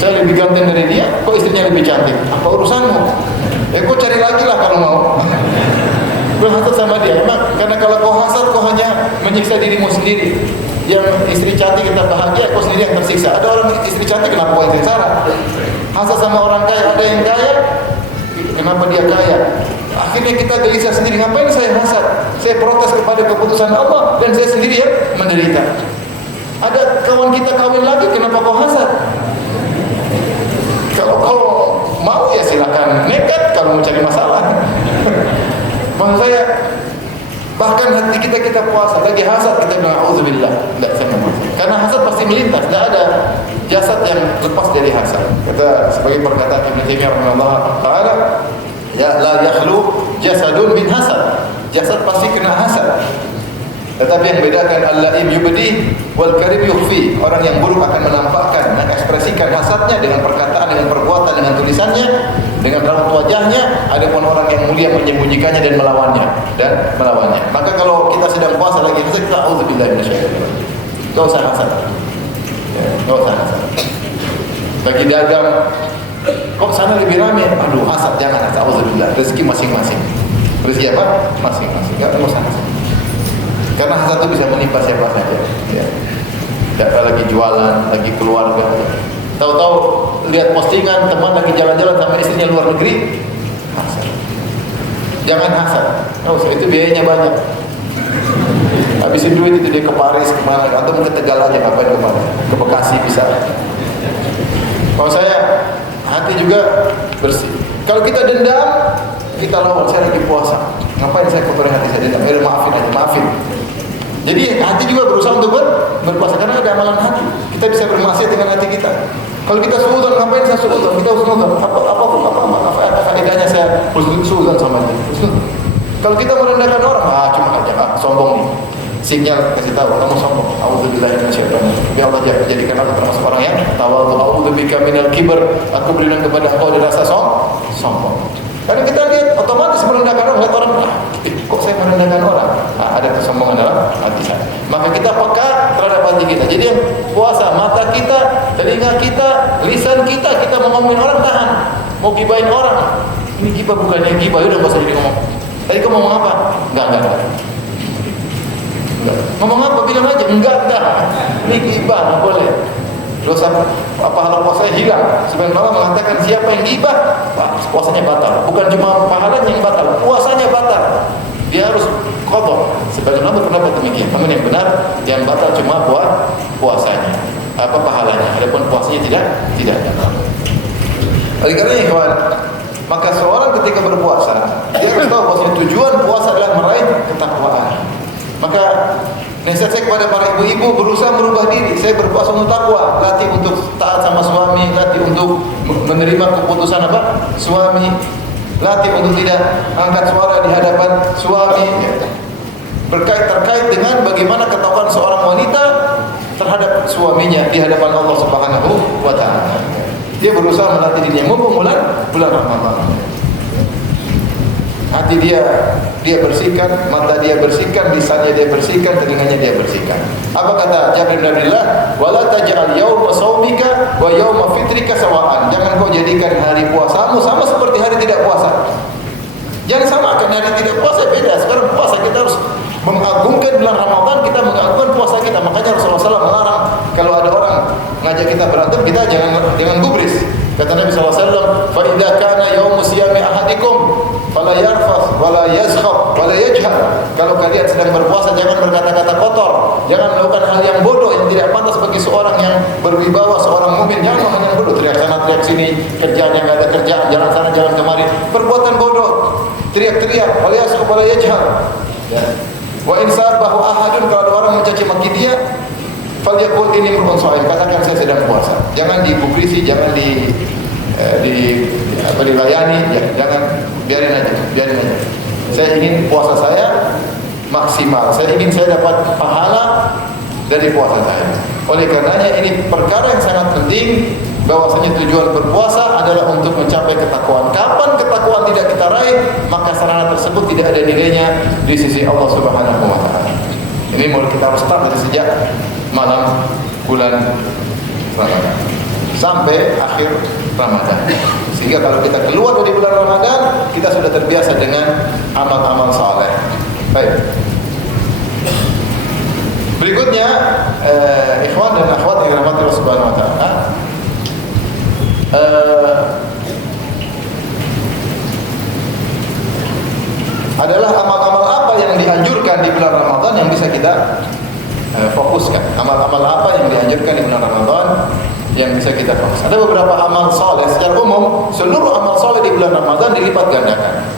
Saya lebih ganteng dari dia, kok istrinya lebih cantik? Apa urusanmu? Kau cari lagi lah kalau mau. Kau hasad sama dia. Emang karena kalau kau hasad, kau hanya menyiksa dirimu sendiri. Yang istri cantik kita bahagia, kau sendiri yang tersiksa. Ada orang istri cantik, kenapa kau yang sengsara? Hasad sama orang kaya, ada yang kaya, kenapa dia kaya? Akhirnya kita gelisah sendiri. Ngapain saya hasad? Saya protes kepada keputusan Allah dan saya sendiri yang menderita. Ada kawan kita kawin lagi, kenapa kau hasad? Kalau kau mau ya silakan nekat kalau mau cari masalah. Maksud saya, bahkan hati kita puasa, lagi hasad kita bilang auzubillah, tidak saya mau. Karena hasad pasti melintas, tidak ada jasad yang lepas dari hasad. Kata sebagai perkataan Ibnu Taimiyah rahimahullah taala, ya la yakhlu jasadun min hasad. Jasad pasti kena hasad. Tetapi yang bedakan al-la'im yubdi wal karim yukhfi. Orang yang buruk akan menampakkan, mengekspresikan hasadnya dengan perkataan, dengan perbuatan, dengan tulisannya, dengan raut wajahnya. Adapun orang yang mulia menyembunyikannya dan melawannya. Maka kalau kita sedang puasa lagi hasad, kita auzubillahi minasyaitonir rajim. Enggak usah hasad. Enggak usah hasad. Bagi dagang, kok sana lebih ramai? Aduh, hasad, jangan hasad. Auzubillah. Rezeki masing-masing. Rezeki apa? Masing-masing. Enggak usah hasad. Karena hasad itu bisa menimpa siapa saja. Ya. Tidak lagi jualan, lagi keluarga. Tahu-tahu lihat postingan teman lagi jalan-jalan sama istrinya luar negeri, hasad. Jangan hasad. Itu biayanya banyak. Habisin duit itu dia ke Paris, kemana? Atau ke Tegal aja, ngapain kemana? Ke Bekasi bisa. Kalau saya hati juga bersih. Kalau kita dendam, kita lawan. Saya lagi puasa. Ngapain saya kotorin hati saya dendam? Maafin aja, maafin. Jadi hati juga berusaha untuk berpuasa karena ada amalan hati. Kita bisa bermaksiat dengan hati kita. Kalau kita suudzon, ngapain saya suudzon? Kita suudzon. Apa faedahnya saya suudzon sama dia? Kalau kita merendahkan orang, cuma aja sombong nih. Sinyal kasih tahu kamu sombong. Auzubillahi minasyaitonir rajim. Ya Allah, jadikan aku termasuk orang yang tawadhu. A'udzubika minal kibr. Aku berlindung kepada Engkau dari rasa sombong. Karena kita lihat otomatis merendahkan orang, lihat orang, kok saya merendahkan orang? Ada kesombongan dalam hati saya. Maka kita peka terhadap hati kita. Jadi yang puasa, mata kita, telinga kita, lisan kita, kita mau ngomongin orang tahan, mau gibahin orang. Ini gibah bukannya gibah, udah nggak usah jadi ngomong. Tadi kau ngomong apa? Enggak. Ngomong apa? Bilang aja, enggak. Ini gibah, nggak boleh. Dosa pahala puasanya hilang. Sebenarnya Allah mengatakan siapa yang gibah, puasanya batal. Bukan cuma pahalanya yang batal, puasanya batal. Dia harus qadha. Sebagian ulama berpendapat demikian. Namun yang benar, yang batal cuma puasanya. Pahalanya. Adapun puasanya tidak ada. Oleh karena itu, kawan, maka seorang ketika berpuasa, dia harus tahu bahwa tujuan puasa adalah meraih ketakwaan. Maka nasihat saya kepada para ibu-ibu, berusaha merubah diri. Saya berpuasa untuk takwa, latih untuk taat sama suami, latih untuk menerima keputusan suami, latih untuk tidak angkat suara di hadapan suami. Terkait dengan bagaimana ketakwaan seorang wanita terhadap suaminya di hadapan Allah Subhanahu wa taala. Dia berusaha melatih dirinya mumpung bulan Ramadan. Hati dia bersihkan, mata dia bersihkan, lisannya dia bersihkan, telinganya dia bersihkan. Apa kata Jabir bin Abdullah? Wala taj'al yauma shaumika wa yauma fitrika sawa'an. Jangan kau jadikan hari puasamu sama seperti hari tidak puasa. Jangan samakan hari tidak puasa beda. Sekarang puasa kita harus mengagungkan bulan Ramadan, kita mengagungkan puasa kita. Makanya Rasulullah SAW melarang kalau ada orang ngajak kita berantem, kita jangan gubris. Kata Nabi SAW, fa idza kana yaumu siyami ahadikum fala yarfas wala yazkhab wala yajhal. Kalau kalian sedang berpuasa, jangan berkata-kata kotor, jangan melakukan hal yang bodoh yang tidak pantas bagi seorang yang berwibawa, seorang mukmin. Jangan melakukan yang bodoh, teriak sana teriak sini, kerjaan yang enggak ada kerjaan, jalan sana jalan kemari, perbuatan bodoh. teriak-teriak, wala yaskhab wala yajhar. Ya. Wa in sabahu ahadun, kalau ada orang mencaci maki dia, falyaqul inni mur'un shaim, katakan saya sedang puasa. Jangan dipublisi, jangan dilayani, ya, jangan, biarin aja. Saya ingin puasa saya maksimal. Saya ingin saya dapat pahala dari puasa saya. Oleh karenanya ini perkara yang sangat penting, bahwasanya tujuan berpuasa adalah untuk mencapai ketakwaan. Kapan ketakwaan tidak kita raih, maka sarana tersebut tidak ada nilainya di sisi Allah Subhanahu wa taala. Ini mulai kita harus start dari sejak malam bulan Ramadan sampai akhir Ramadan. Sehingga kalau kita keluar dari bulan Ramadan, kita sudah terbiasa dengan amal-amal saleh. Baik. Berikutnya, ikhwan dan akhwat yang dirahmati Allah Subhanahu wa taala, adalah amal-amal apa yang dianjurkan di bulan Ramadan yang bisa kita fokuskan. Amal-amal apa yang dianjurkan di bulan Ramadan yang bisa kita fokus. Ada beberapa amal soleh secara umum, seluruh amal soleh di bulan Ramadan dilipat gandakan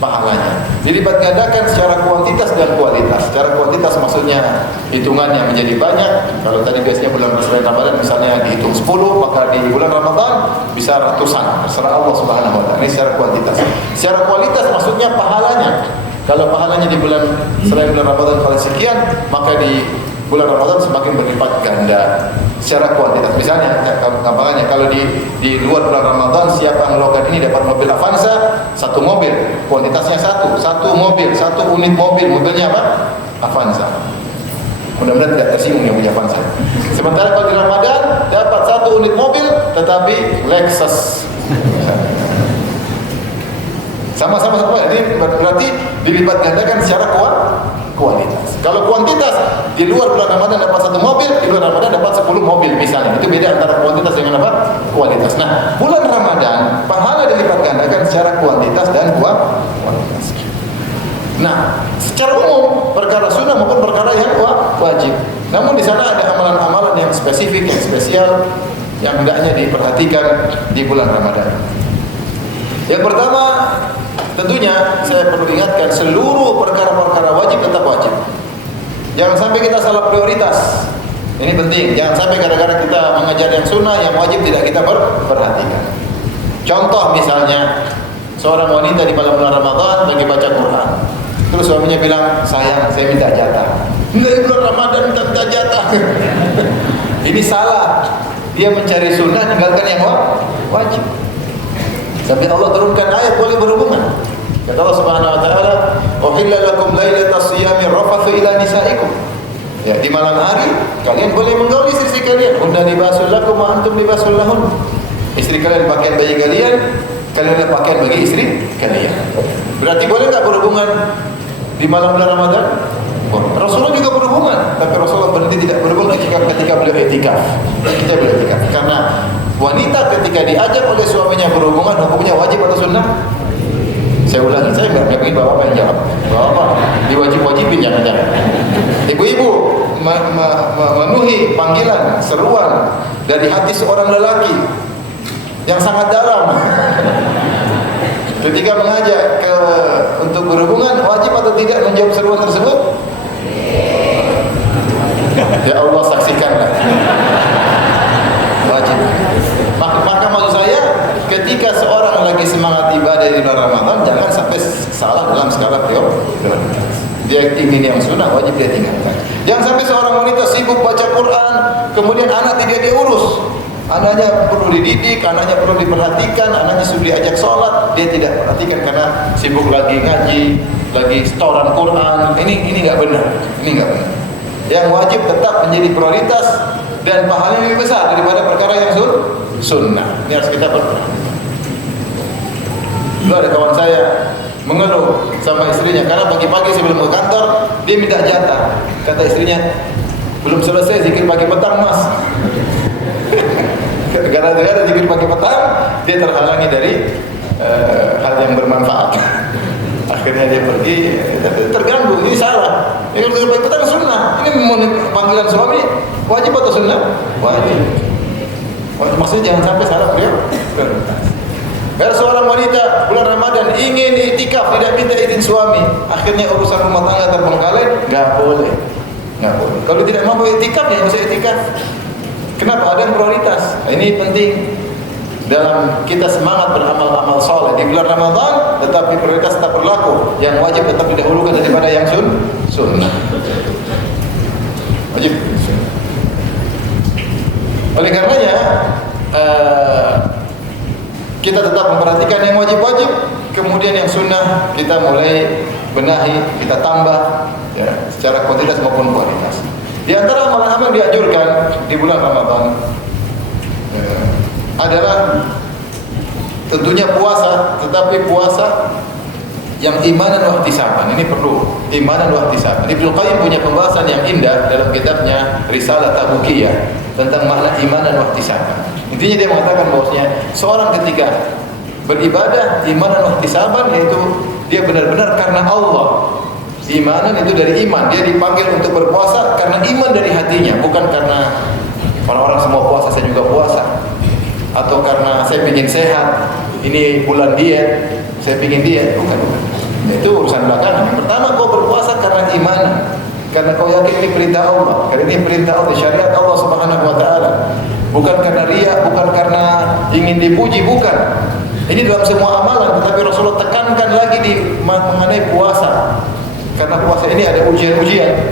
pahalanya. Dilipat gandakan secara kuantitas dan kualitas. Secara kuantitas maksudnya hitungannya menjadi banyak. Kalau tadi biasanya bulan selain Ramadan misalnya dihitung 10, maka di bulan Ramadan bisa ratusan. Terserah Allah Subhanahu wa taala. Ini secara kuantitas. Secara kualitas maksudnya pahalanya. Kalau pahalanya di bulan selain bulan Ramadan paling sekian, maka di bulan Ramadan semakin berlipat ganda secara kuantitas. Misalnya, gampangannya kalau di luar bulan Ramadan siapa yang melakukan ini dapat mobil Avanza, satu mobil, kuantitasnya satu mobil, satu unit mobil, mobilnya apa? Avanza. Mudah-mudahan tidak tersinggung yang punya Avanza. Sementara kalau di Ramadan dapat satu unit mobil, tetapi Lexus. Sama-sama semua. Ini berarti dilipat gandakan secara kualitas. Kalau kuantitas di luar bulan Ramadan dapat satu mobil, di luar Ramadan dapat 10 mobil misalnya. Itu beda antara kuantitas dengan apa? Kualitas. Nah, bulan Ramadan pahala dilipat gandakan secara kuantitas dan kualitas. Nah, secara umum perkara sunnah maupun perkara yang wajib. Namun di sana ada amalan-amalan yang spesifik, yang spesial, yang hendaknya diperhatikan di bulan Ramadan. Yang pertama, tentunya saya perlu ingatkan seluruh perkara-perkara wajib tetap wajib. Jangan sampai kita salah prioritas. Ini penting. Jangan sampai kadang-kadang kita mengajar yang sunnah, yang wajib tidak kita perhatikan. Contoh misalnya, seorang wanita di malam bulan Ramadan lagi baca Quran. Terus suaminya bilang, sayang, saya minta jatah. Dari bulan Ramadan minta jatah. Ini salah. Dia mencari sunnah, tinggalkan yang wajib. Sampai Allah turunkan ayat boleh berhubungan. Kata Allah Subhanahu wa taala, "Uhilla lakum lailatas siyami rafathu ila nisaikum." Ya, di malam hari kalian boleh menggauli istri kalian. Hunna libasul lakum wa antum libasul lahun. Istri kalian pakaian bagi kalian, kalian pakaian bagi istri kalian. Berarti boleh enggak berhubungan di malam bulan Ramadan? Rasulullah juga berhubungan, tapi Rasulullah berhenti tidak berhubungan ketika beliau i'tikaf. Kita beliau i'tikaf karena wanita ketika diajak oleh suaminya berhubungan, hukumnya wajib atau sunnah? Saya ulangi, saya nggak ingin bapak yang jawab. Bapak diwajib-wajibin jangan-jangan. Ibu-ibu memenuhi panggilan, seruan dari hati seorang lelaki yang sangat dalam. Ketika mengajak untuk berhubungan, wajib atau tidak menjawab seruan tersebut? Ya Allah, saksikanlah. Wajib. Maka maksud saya, ketika seorang lagi semangat ibadah di bulan Ramadan, jangan sampai salah dalam skala prioritas. Dia ingin yang sunnah, wajib dia tinggalkan. Jangan sampai seorang wanita sibuk baca Quran, kemudian anak tidak diurus. Anaknya perlu dididik, anaknya perlu diperhatikan, anaknya sudah diajak sholat, dia tidak perhatikan karena sibuk lagi ngaji, lagi setoran Quran. Ini nggak benar. Ini nggak benar. Yang wajib tetap menjadi prioritas dan pahalanya lebih besar daripada perkara yang sunnah. Ini harus kita perhatikan. Dulu ada kawan saya mengeluh sama istrinya karena pagi-pagi sebelum ke kantor dia minta jatah. Kata istrinya, belum selesai zikir pagi petang mas. Gara-gara zikir pagi petang dia terhalangi dari hal yang bermanfaat. Akhirnya dia pergi, terganggu. Ini salah. Ini zikir pagi petang sunnah. Ini panggilan suami wajib atau sunnah? Wajib. Maksudnya jangan sampai salah prioritas. Ada seorang wanita bulan Ramadan ingin iktikaf, tidak minta izin suami. Akhirnya urusan rumah tangga terbengkalai, enggak boleh. Enggak boleh. Kalau tidak mampu iktikaf, ya usah iktikaf. Kenapa? Ada yang prioritas. Ini penting dalam kita semangat beramal-amal saleh di bulan Ramadan, tetapi prioritas tetap berlaku. Yang wajib tetap didahulukan daripada yang sunnah. Wajib. Oleh karenanya kita tetap memperhatikan yang wajib-wajib, kemudian yang sunnah kita mulai benahi, kita tambah ya, secara kuantitas maupun kualitas. Di antara amalan-amalan yang dianjurkan di bulan Ramadan adalah tentunya puasa, tetapi puasa yang imanan wa ihtisaban. Ini perlu imanan wa ihtisaban. Ibnu Qayyim punya pembahasan yang indah dalam kitabnya Risalah Tabukiyah tentang makna imanan wa ihtisaban. Intinya dia mengatakan bahwasanya seorang ketika beribadah imanan wa ihtisaban, yaitu dia benar-benar karena Allah. Imanan itu dari iman, dia dipanggil untuk berpuasa karena iman dari hatinya, bukan karena orang-orang semua puasa saya juga puasa, atau karena saya ingin sehat, ini bulan diet, saya ingin diet, bukan. Itu urusan belakangan. Yang pertama, kau berpuasa karena iman, karena kau yakin ini perintah Allah, karena ini perintah Allah, syariat Allah Subhanahu wa taala. Bukan karena riya, bukan karena ingin dipuji, bukan. Ini dalam semua amalan, tetapi Rasulullah tekankan lagi di mengenai puasa. Karena puasa ini ada ujian-ujian.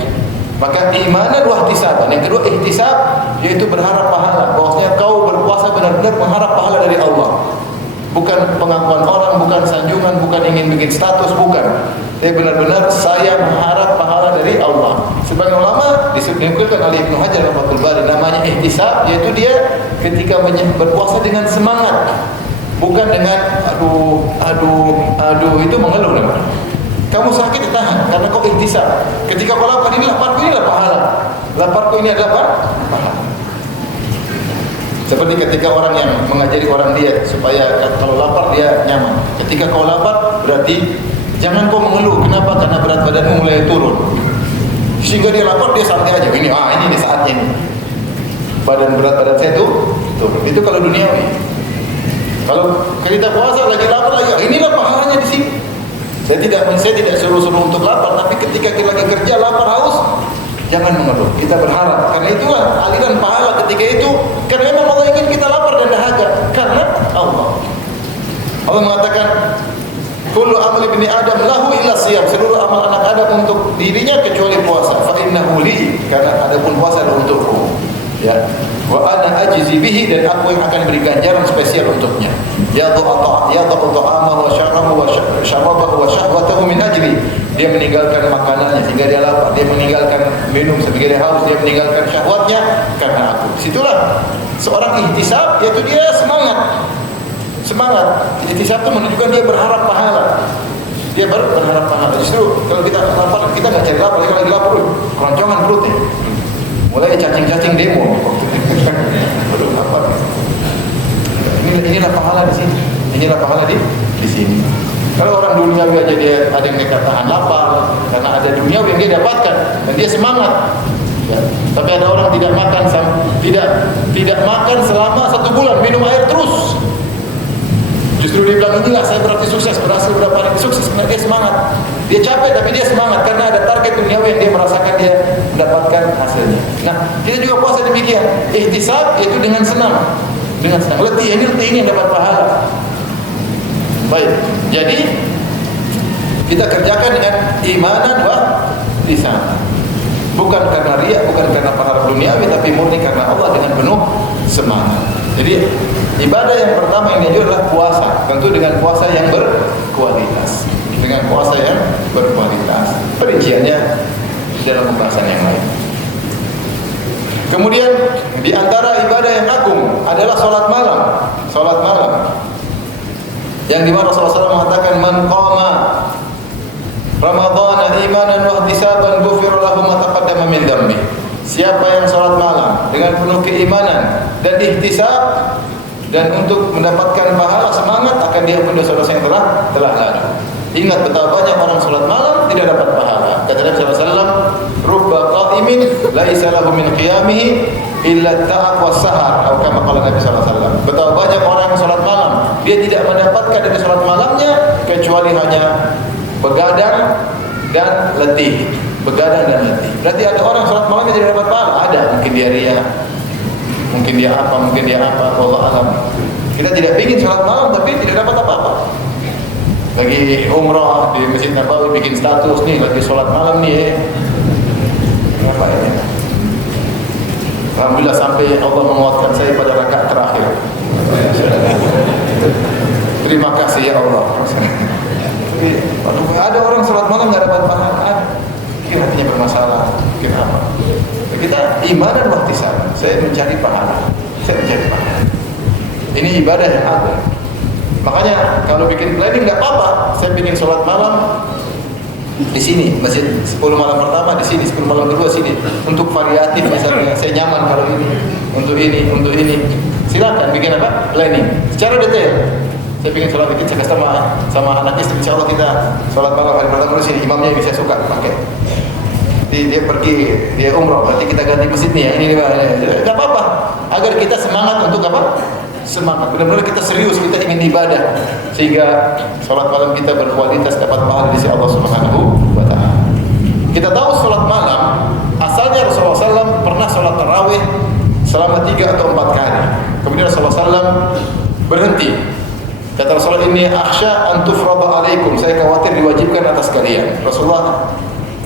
Maka imanan wa ihtisaban. Yang kedua ihtisab, yaitu berharap pahala. Bahwasanya kau berpuasa benar-benar mengharap pahala dari Allah. Bukan pengakuan orang, bukan sanjungan, bukan ingin bikin status, bukan. Dia benar-benar saya mengharap pahala dari Allah. Sebagian ulama disebutkan oleh Ibnu Hajar dalam Fathul Bari, namanya ihtisab, yaitu dia ketika berpuasa dengan semangat, bukan dengan aduh itu mengeluh namanya. Kamu sakit ditahan karena kau ihtisab. Ketika kau lapar, ini laparku ini adalah pahala. Laparku ini adalah pahala. Seperti ketika orang yang mengajari orang diet supaya kalau lapar dia nyaman. Ketika kau lapar berarti jangan kau mengeluh. Kenapa? Karena berat badanmu mulai turun. Sehingga dia lapar, dia santai aja. Ini saatnya ini. Berat badan saya tuh turun. Itu kalau duniawi. Kalau kita puasa lagi lapar lagi, inilah pahalanya di sini. Saya tidak suruh-suruh untuk lapar, tapi ketika kita lagi kerja lapar haus, jangan mengeluh. Kita berharap, karena itulah aliran pahala ketika itu. Karena memang Allah ingin kita lapar dan dahaga, karena Allah. Allah mengatakan, kullu amal ibni Adam lahu illa siyam. Seluruh amal anak Adam untuk dirinya kecuali puasa. Fa innahu li, karena adapun puasa adalah untukku. Ya. Wa ana ajzi bihi, dan aku yang akan beri ganjaran spesial untuknya. Yadhu ta'amahu wa syarabahu wa syahwatahu min ajli. Dia meninggalkan makanannya sehingga dia lapar, dia meninggalkan minum sehingga dia haus, dia meninggalkan syahwatnya karena aku. Situlah seorang ihtisab, yaitu dia semangat. Ihtisab itu menunjukkan dia berharap pahala. Dia berharap pahala. Justru kalau kita lapar, kita nggak cari lapar, kita lagi lapar, keroncongan perutnya. Mulai cacing-cacing demo. Belum lapar. Inilah pahala di sini. Inilah pahala di sini. Kalau orang duniawi aja dia ada yang nekat tahan lapar karena ada duniawi yang dia dapatkan dan dia semangat. Ya. Tapi ada orang tidak makan tidak makan selama 1 bulan, minum air terus. Justru dia bilang inilah saya berarti sukses, berhasil berapa hari sukses, karena dia semangat. Dia capek tapi dia semangat karena ada target duniawi yang dia merasakan, dia mendapatkan hasilnya. Nah, kita juga puasa demikian. Ihtisab yaitu dengan senang. Letih ini yang dapat pahala. Baik. Jadi kita kerjakan dengan imanan wa ihtisaban. Bukan karena riya, bukan karena pahala duniawi, tapi murni karena Allah dengan penuh semangat. Jadi ibadah yang pertama yang dianjurkan adalah puasa, tentu dengan puasa yang berkualitas. Perinciannya dalam pembahasan yang lain. Kemudian di antara ibadah yang agung adalah salat malam. Yang di mana Rasulullah SAW mengatakan man qama Ramadhana imanan wa ihtisaban ghufira lahu ma taqaddama min dhanbi. Siapa yang salat malam dengan penuh keimanan dan ihtisab dan untuk mendapatkan pahala semangat akan diampuni dosa-dosa yang telah lalu. Ingat betapa banyak orang salat malam tidak dapat pahala. Kata Nabi sallallahu alaihi wasallam, "Rubba qa'imin laisa lahu min qiyamihi illa ta'ab was sahar." Atau kama qala Nabi sallallahu alaihi wasallam. Betapa banyak orang yang salat malam, dia tidak mendapatkan dari sholat malamnya kecuali hanya begadang dan letih. Begadang dan letih. Berarti ada orang sholat malamnya tidak dapat pahala. Ada, mungkin dia ria, mungkin dia apa, wallahu alam. Kita tidak ingin sholat malam tapi tidak dapat apa-apa. Lagi umrah di Masjid Nabawi bikin status nih, lagi sholat malam nih. Apa ini? Alhamdulillah sampai Allah menguatkan saya pada rakaat terakhir. Terima kasih ya Allah. Ada orang sholat malam nggak dapat pahala, mungkin hatinya bermasalah, mungkin apa? Kita iman dan wahtisab. Saya mencari pahala. Ini ibadah yang ada. Makanya kalau bikin planning nggak apa-apa. Saya bikin sholat malam di sini, masjid 10 malam pertama di sini, 10 malam kedua sini. Untuk variatif misalnya, saya nyaman kalau ini, untuk ini. Silakan bikin apa? Planning. Secara detail. Saya bikin sholat dikit, saya sama anak istri. Insya Allah kita sholat malam hari pertama di sini. Imamnya yang saya suka pakai. Dia pergi, dia umrah, berarti kita ganti masjid nih ya. Ini nggak apa-apa. Agar kita semangat untuk apa? Semangat. Benar-benar kita serius, kita ingin ibadah sehingga sholat malam kita berkualitas, dapat pahala di sisi Allah Subhanahu wa taala. Kita tahu sholat malam asalnya Rasulullah SAW pernah sholat tarawih selama 3 atau 4 kali. Kemudian Rasulullah SAW berhenti. Kata Rasulullah, ini akhsha an tufrada alaikum. Saya khawatir diwajibkan atas kalian. Rasulullah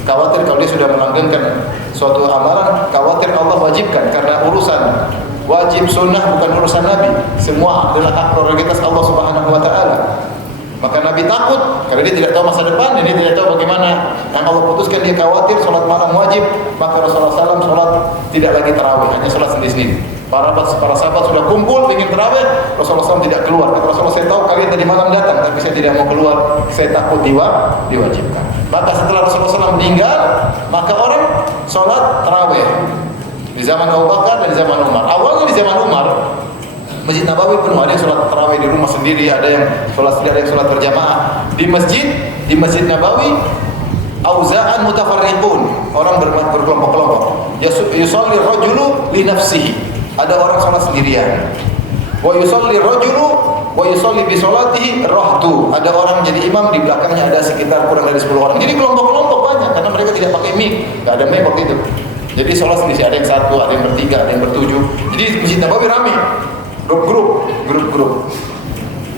khawatir kalau dia sudah melanggengkan suatu amalan, khawatir Allah wajibkan karena urusan wajib sunnah bukan urusan Nabi. Semua adalah hak prerogatif Allah Subhanahu wa taala. Maka Nabi takut karena dia tidak tahu masa depan, dia tidak tahu bagaimana yang Allah putuskan, dia khawatir salat malam wajib, maka Rasulullah SAW salat tidak lagi tarawih, hanya salat sendiri-sendiri. Para sahabat sudah kumpul ingin tarawih, Rasulullah SAW tidak keluar. Kata Rasulullah, saya tahu kalian tadi malam datang, tapi saya tidak mau keluar, saya takut diwajibkan. Maka setelah Rasulullah SAW meninggal, maka orang salat tarawih di zaman Abu Bakar dan di zaman Umar. Awalnya di zaman Umar, Masjid Nabawi penuh, ada yang sholat tarawih di rumah sendiri, ada yang sholat sendiri, ada yang sholat berjamaah. Di Masjid Nabawi, auza'an mutafarriqun, orang berkelompok-kelompok. Yusalli rajulu li nafsihi, ada orang sholat sendirian. Wa yusalli rajulu wa yusalli bi sholatihi rahtu, ada orang jadi imam, di belakangnya ada sekitar kurang dari 10 orang. Jadi kelompok-kelompok banyak karena mereka tidak pakai mic, enggak ada mic waktu itu. Jadi sholat sendiri, ada yang 1, ada yang bertiga, ada yang ber7. Jadi Masjid Nabawi ramai. Grup.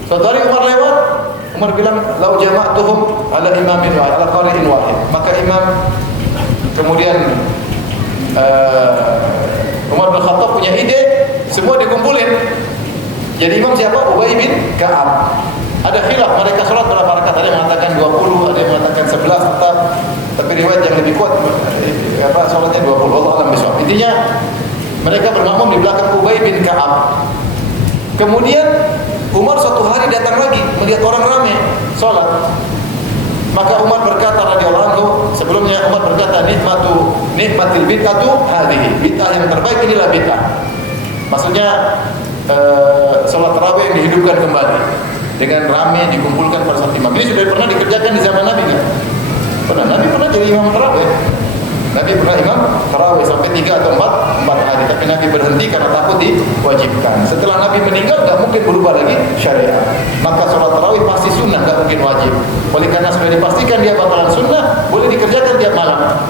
Suatu hari Umar bilang, lau jama'tuhum ala imamin wahid, ala qari'in wahid. Maka imam, kemudian Umar bin Khattab punya ide, semua dikumpulin. Jadi imam siapa? Ubay bin Ka'ab. Ada khilaf, mereka sholat berapa rakaat? Ada yang mengatakan 20, ada yang mengatakan 11 tetap. Tapi riwayat yang lebih kuat, sholatnya 20. Allah alam bisawab. Intinya mereka bermakmum di belakang Ubay bin Ka'ab. Kemudian Umar suatu hari datang lagi melihat orang ramai sholat. Maka Umar berkata radhiyallahu anhu, sebelumnya Umar berkata, nikmatil bid'atu hadhihi, bid'ah yang terbaik inilah bid'ah. Maksudnya sholat tarawih yang dihidupkan kembali dengan ramai dikumpulkan pada saat imam. Ini sudah pernah dikerjakan di zaman Nabi kan? Pernah, Nabi pernah jadi imam tarawih. Nabi pernah imam tarawih sampai 3 atau 4 hari, tapi Nabi berhenti karena takut diwajibkan. Setelah Nabi meninggal, tidak mungkin berubah lagi syariat. Maka sholat tarawih pasti sunnah, tidak mungkin wajib. Oleh karena sudah dipastikan dia batalan sunnah, boleh dikerjakan tiap malam.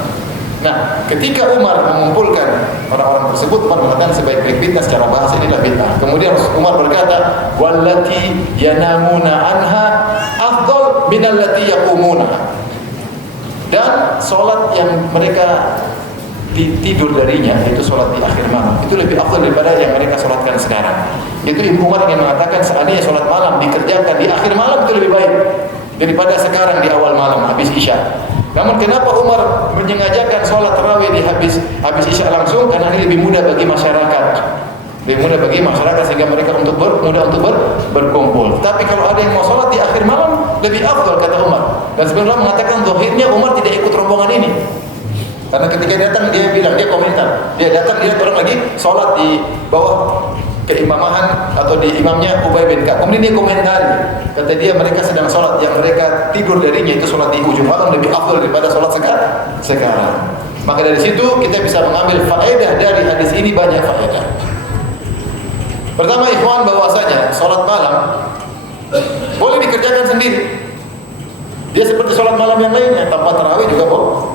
Nah, ketika Umar mengumpulkan orang-orang tersebut, Umar mengatakan sebaik-baik bid'ah secara bahasa inilah bid'ah. Kemudian Umar berkata, wallati yanamuna anha afdal minallati yaqumuna. Dan sholat yang mereka tidur darinya, yaitu sholat di akhir malam, itu lebih afdal daripada yang mereka sholatkan sekarang. Itu Umar ingin mengatakan seandainya sholat malam dikerjakan di akhir malam itu lebih baik daripada sekarang di awal malam habis isya. Namun kenapa Umar menyengajakan sholat tarawih di habis isya langsung? Karena ini lebih mudah bagi masyarakat. Lebih mudah bagi masyarakat sehingga mereka mudah untuk berkumpul. Tapi kalau ada yang mau sholat di akhir malam, lebih afdal kata Umar. Dan sebenarnya mengatakan zahirnya Umar tidak ikut rombongan ini. Karena ketika dia datang dia bilang, dia komentar, dia datang dia orang lagi sholat di bawah keimamahan atau di imamnya Ubay bin Ka'ab. Kemudian dia komentar, kata dia mereka sedang sholat, yang mereka tidur darinya itu sholat di ujung malam lebih afdal daripada sholat sekarang. Maka dari situ kita bisa mengambil faedah dari hadis ini, banyak faedah. Pertama ikhwan, bahwasanya sholat malam boleh dikerjakan sendiri. Dia seperti sholat malam yang lainnya, tanpa tarawih juga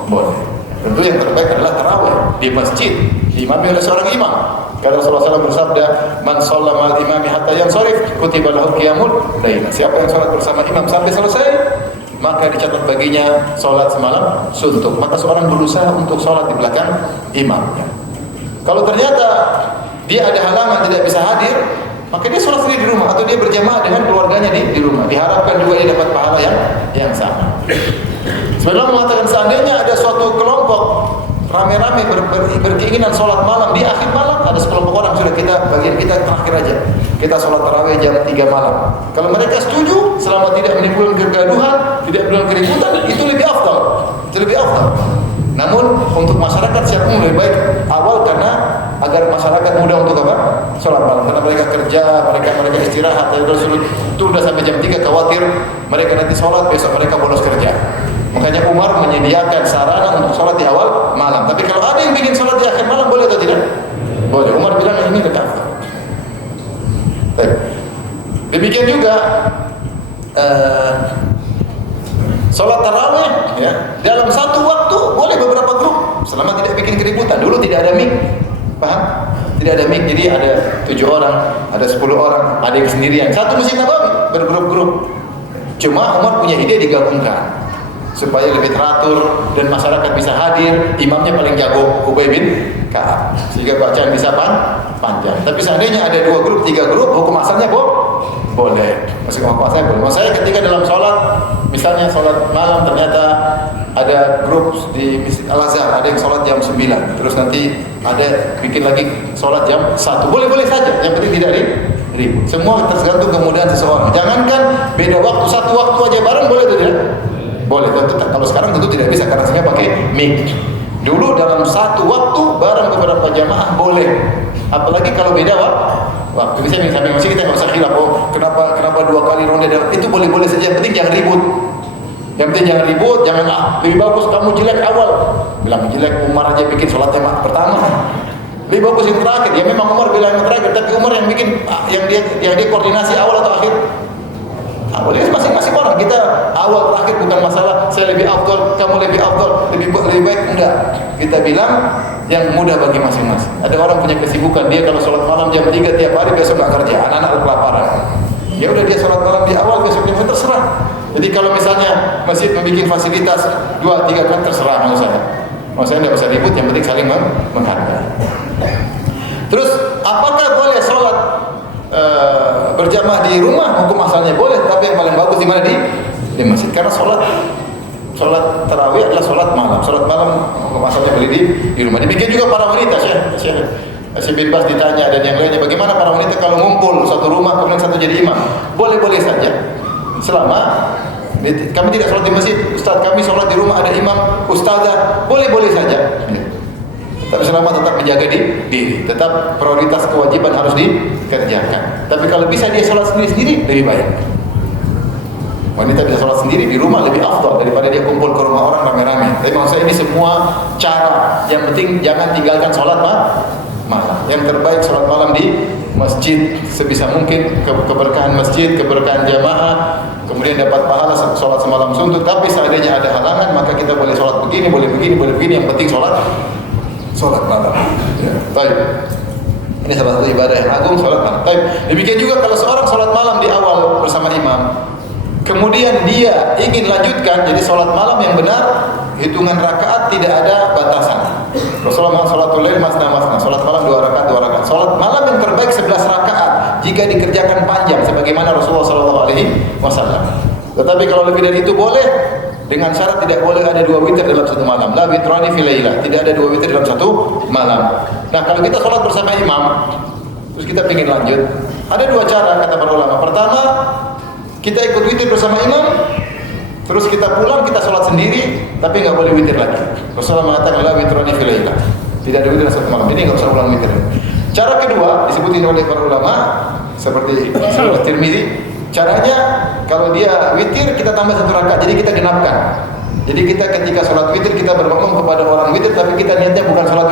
boleh. Tentu yang terbaik adalah tarawih di masjid, diimami oleh seorang imam. Karena Rasulullah SAW bersabda, "Man shalla ma'al imami hatta yansharif, kutiba lahu qiyamul lail." Siapa yang sholat bersama imam sampai selesai, maka dicatat baginya sholat semalam suntuk. Maka seorang berusaha untuk sholat di belakang imamnya. Kalau ternyata dia ada halangan tidak bisa hadir, maka dia sholat sendiri di rumah atau dia berjamaah dengan keluarganya di rumah. Diharapkan juga dia dapat pahala yang sama. Sebenarnya mengatakan seandainya ada suatu kelompok rame-rame berkeinginan sholat malam di akhir malam, ada sekelompok orang sudah bagian kita terakhir aja. Kita sholat tarawih jam 3 malam. Kalau mereka setuju, selama tidak menimbulkan kegaduhan, tidak menimbulkan keributan, itu lebih afdal. Itu lebih afdal. Namun untuk masyarakat siapa lebih baik awal karena agar masyarakat mudah untuk apa? Sholat malam. Karena mereka kerja, mereka istirahat. Itu sudah sampai jam 3 khawatir mereka nanti sholat besok mereka bolos kerja. Makanya Umar menyediakan sarana untuk sholat di awal malam. Tapi kalau ada yang bikin sholat di akhir malam boleh atau tidak? Boleh. Umar bilang ini lebih afdal. Demikian juga sholat tarawih ya, dalam satu waktu boleh beberapa grup selama tidak bikin keributan. Dulu tidak ada mic, paham? Tidak ada mic, jadi ada 7 orang, ada 10 orang, ada yang sendirian. Satu masjid Nabawi bergrup-grup. Cuma Umar punya ide digabungkan supaya lebih teratur dan masyarakat bisa hadir. Imamnya paling jago Ubay bin Ka'ab, sehingga bacaan bisa panjang. Tapi seandainya ada 2 grup, 3 grup, hukum asalnya boleh. Hukum asalnya boleh. Maksud saya ketika dalam sholat, misalnya sholat malam ternyata ada grup di Masjid Al-Azhar, ada yang sholat jam 9, terus nanti ada bikin lagi sholat jam 1. Boleh-boleh saja, yang penting tidak ribut. Semua tergantung kemudahan seseorang. Jangankan beda waktu, satu waktu aja bareng boleh atau tidak? Boleh. Tentu kalau sekarang tentu tidak bisa karena semua pakai mic. Dulu dalam satu waktu bareng beberapa jamaah boleh. Apalagi kalau beda waktu. Bisa sampai masih kita nggak usah khilaf. Oh, kenapa 2 kali ronde? Itu boleh-boleh saja. Yang penting jangan ribut. Yang penting jangan ribut, jangan lebih bagus kamu jelek awal. Bilang jelek Umar aja bikin sholat jamaah pertama. Lebih bagus yang terakhir. Ya memang Umar bilang yang terakhir, tapi Umar yang bikin yang dia koordinasi awal atau akhir. Boleh masing-masing orang. Kita awal terakhir bukan masalah saya lebih afdal, kamu lebih afdal, lebih baik enggak. Kita bilang yang mudah bagi masing-masing. Ada orang punya kesibukan, dia kalau sholat malam jam 3 tiap hari besok enggak kerja, anak-anak kelaparan. Ya udah dia sholat malam di awal, besoknya terserah. Jadi kalau misalnya masjid membuat fasilitas 2-3 kan terserah menurut saya. Maksud saya tidak usah ribut, yang penting saling menghargai. Terus apakah boleh sholat berjamaah di rumah? Hukum asalnya boleh, tapi yang paling bagus di mana di masjid. Karena sholat tarawih adalah sholat malam. Sholat malam hukum asalnya boleh di rumah. Demikian juga para wanita. Syekh bin Baz ditanya dan yang lainnya, bagaimana para wanita kalau ngumpul satu rumah kemudian satu jadi imam? Boleh-boleh saja. Selama kami tidak sholat di masjid, ustaz kami sholat di rumah ada imam, ustazah, boleh-boleh saja. Tapi selama tetap menjaga diri, tetap prioritas kewajiban harus dikerjakan. Tapi kalau bisa dia sholat sendiri-sendiri, lebih baik. Wanita bisa sholat sendiri di rumah lebih afdal daripada dia kumpul ke rumah orang rame-rame. Tapi maksud saya ini semua cara. Yang penting jangan tinggalkan sholat malam. Yang terbaik sholat malam di masjid sebisa mungkin, keberkahan masjid, keberkahan jamaah, kemudian dapat pahala sholat semalam suntuk. Tapi seandainya ada halangan, maka kita boleh sholat begini, boleh begini. Yang penting sholat malam. Ya, baik. Ini salah satu ibadah yang agung, sholat malam. Baik. Demikian juga kalau seorang sholat malam di awal bersama imam, kemudian dia ingin lanjutkan, jadi sholat malam yang benar, hitungan rakaat tidak ada batasan. Rasulullah sholatul lail masna, sholat malam 2 rakaat. Sholat malam yang terbaik 11 rakaat jika dikerjakan panjang, sebagaimana Rasulullah SAW. Tetapi kalau lebih dari itu boleh, dengan syarat tidak boleh ada 2 witir dalam satu malam. La witrani fil lailah, tidak ada 2 witir dalam satu malam. Nah, kalau kita sholat bersama imam, terus kita ingin lanjut, ada 2 cara kata para ulama. Pertama, kita ikut witir bersama imam, terus kita pulang, kita sholat sendiri, tapi nggak boleh witir lagi. Rasulullah mengatakan la witrani fil lailah, tidak ada witir dalam satu malam. Ini nggak usah ulang witir. Cara kedua disebutin oleh para ulama seperti Tirmizi. Caranya kalau dia witir kita tambah 1 rakaat, jadi kita genapkan. Jadi kita ketika sholat witir kita bermakmum kepada orang witir, tapi kita niatnya bukan sholat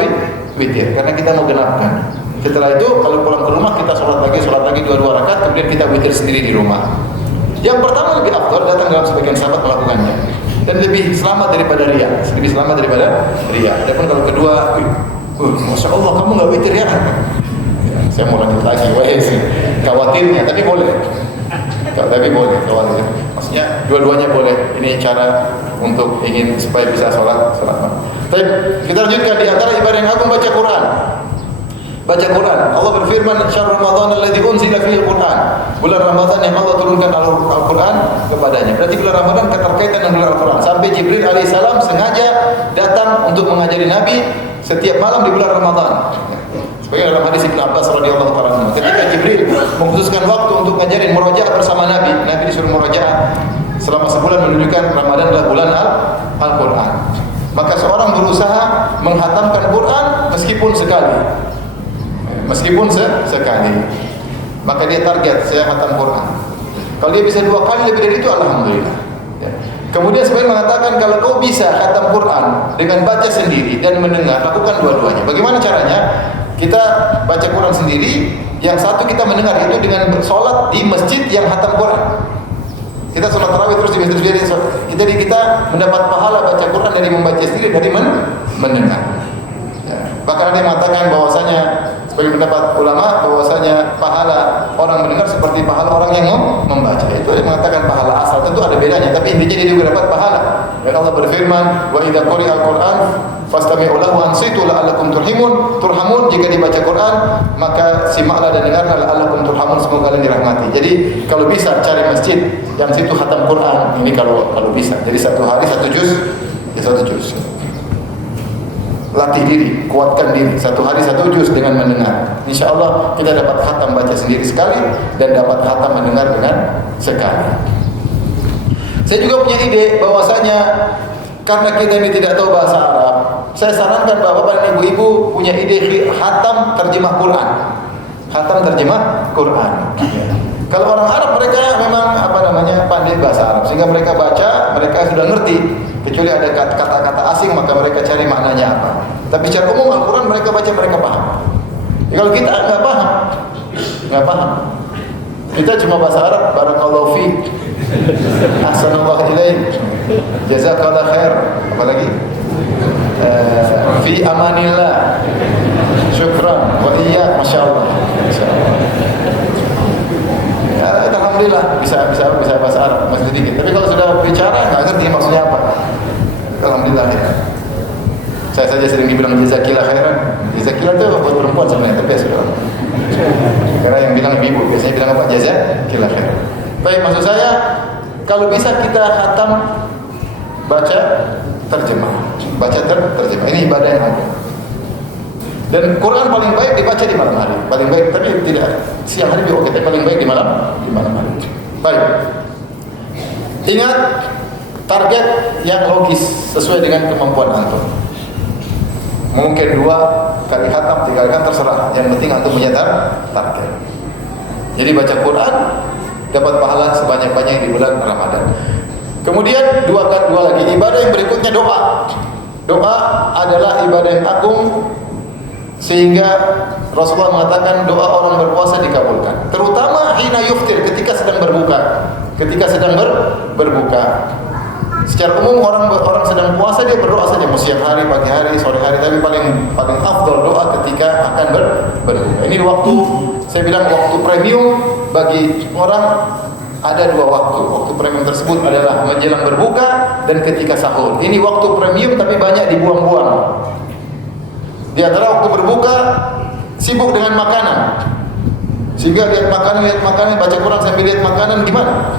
witir, karena kita mau genapkan. Setelah itu kalau pulang ke rumah kita sholat lagi 2 rakaat, kemudian kita witir sendiri di rumah. Yang pertama lebih afdal, datang dalam sebagian sahabat melakukannya, dan lebih selamat daripada riya, lebih selamat daripada riya. Adapun kalau kedua, masya Allah kamu nggak witir ya? Saya mau lanjut lagi, khawatirnya, tapi boleh. Tapi boleh, khawatir. Maksudnya dua-duanya boleh. Ini cara untuk ingin supaya bisa sholat. Baik, kita lanjutkan. Di antara ibadah yang agung baca Quran. Baca Quran. Allah berfirman, "Syahrul Ramadan alladzi unzila fihi al-Quran." Bulan Ramadan yang Allah turunkan Al-Quran kepadanya. Berarti bulan Ramadan keterkaitan dengan bulan Al-Quran. Sampai Jibril alaihissalam sengaja datang untuk mengajari Nabi setiap malam di bulan Ramadan. Sebagai dalam hadis Ibnu Abbas radhiyallahu taala, ketika Jibril mengkhususkan waktu untuk ngajarin murojaah bersama Nabi, Nabi disuruh murojaah selama sebulan, menunjukkan Ramadan adalah bulan Al-Quran. Maka seorang berusaha menghatamkan Quran meskipun sekali. Maka dia target, saya khatam Quran. Kalau dia bisa 2 kali lebih dari itu, alhamdulillah. Ya. Kemudian sebenarnya mengatakan kalau kau bisa khatam Quran dengan baca sendiri dan mendengar, lakukan dua-duanya. Bagaimana caranya? Kita baca Quran sendiri, yang satu kita mendengar, itu dengan sholat di masjid yang khatam Quran. Kita sholat tarawih terus di masjid sendiri. Jadi kita mendapat pahala baca Quran dari membaca sendiri, dari mendengar. Ya. Bahkan ada yang mengatakan bahwasanya sebagai pendapat ulama bahwasanya pahala orang mendengar seperti pahala orang yang membaca. Itu yang mengatakan pahala asal. Tentu ada bedanya, tapi intinya dia juga dapat pahala. Dan Allah berfirman, "Wa idza quri'a al-Qur'an fastami'u lahu wa ansitu la'allakum turhamun." Jika dibaca Quran, maka simaklah dan dengarlah la'allakum turhamun, semoga kalian dirahmati. Jadi kalau bisa cari masjid yang situ khatam Quran. Ini kalau bisa. Jadi satu hari satu juz. Latih diri, kuatkan diri. Satu hari satu juz dengan mendengar. Insya Allah kita dapat khatam baca sendiri sekali dan dapat khatam mendengar dengan sekali. Saya juga punya ide bahwasanya karena kita ini tidak tahu bahasa Arab, saya sarankan bapak dan ibu-ibu punya ide khatam terjemah Quran. Khatam terjemah Quran. Kalau orang Arab mereka memang pandai bahasa Arab, sehingga mereka baca, mereka sudah ngerti. Kecuali ada kata-kata asing maka mereka cari maknanya apa. Tapi secara umum Al-Quran mereka baca, mereka paham. Ya, kalau kita nggak paham. Kita cuma bahasa Arab, barakallahu fi, ahsanallahu ilaik, jazakallahu khair, apalagi fi amanillah, syukran wa iyyak, masyaallah. Ya, alhamdulillah bisa bahasa Arab masih sedikit. Tapi kalau sudah bicara nggak ngerti maksudnya apa. Alhamdulillah ya. Saya saja sering dibilang jazakillah khairan. Jazakillah itu buat perempuan sebenarnya, tapi sudah. Karena yang bilang ibu biasanya bilang apa? Jazakillah khairan. Baik, maksud saya kalau bisa kita khatam baca terjemah. Terjemah. Ini ibadah yang agung. Dan Quran paling baik dibaca di malam hari. Paling baik, tapi tidak siang hari juga kita paling baik di malam hari. Baik. Ingat target yang logis sesuai dengan kemampuan antum. Mungkin 2 kali khatam, 3 kali khatam, terserah. Yang penting antum punya target. Jadi baca Quran dapat pahala sebanyak-banyaknya di bulan Ramadan. Kemudian dua lagi ibadah yang berikutnya doa. Doa adalah ibadah yang agung, sehingga Rasulullah mengatakan doa orang berpuasa dikabulkan. Terutama hina yuftir, ketika sedang berbuka. Secara umum orang sedang puasa dia berdoa saja, mau siang hari, pagi hari, sore hari, tapi paling afdal doa ketika akan berbuka. Ini waktu, saya bilang waktu premium bagi orang. Ada 2 waktu. Waktu premium tersebut adalah menjelang berbuka dan ketika sahur. Ini waktu premium tapi banyak dibuang-buang. Di antara waktu berbuka sibuk dengan makanan, sehingga lihat makanan, baca Quran sambil lihat makanan, gimana?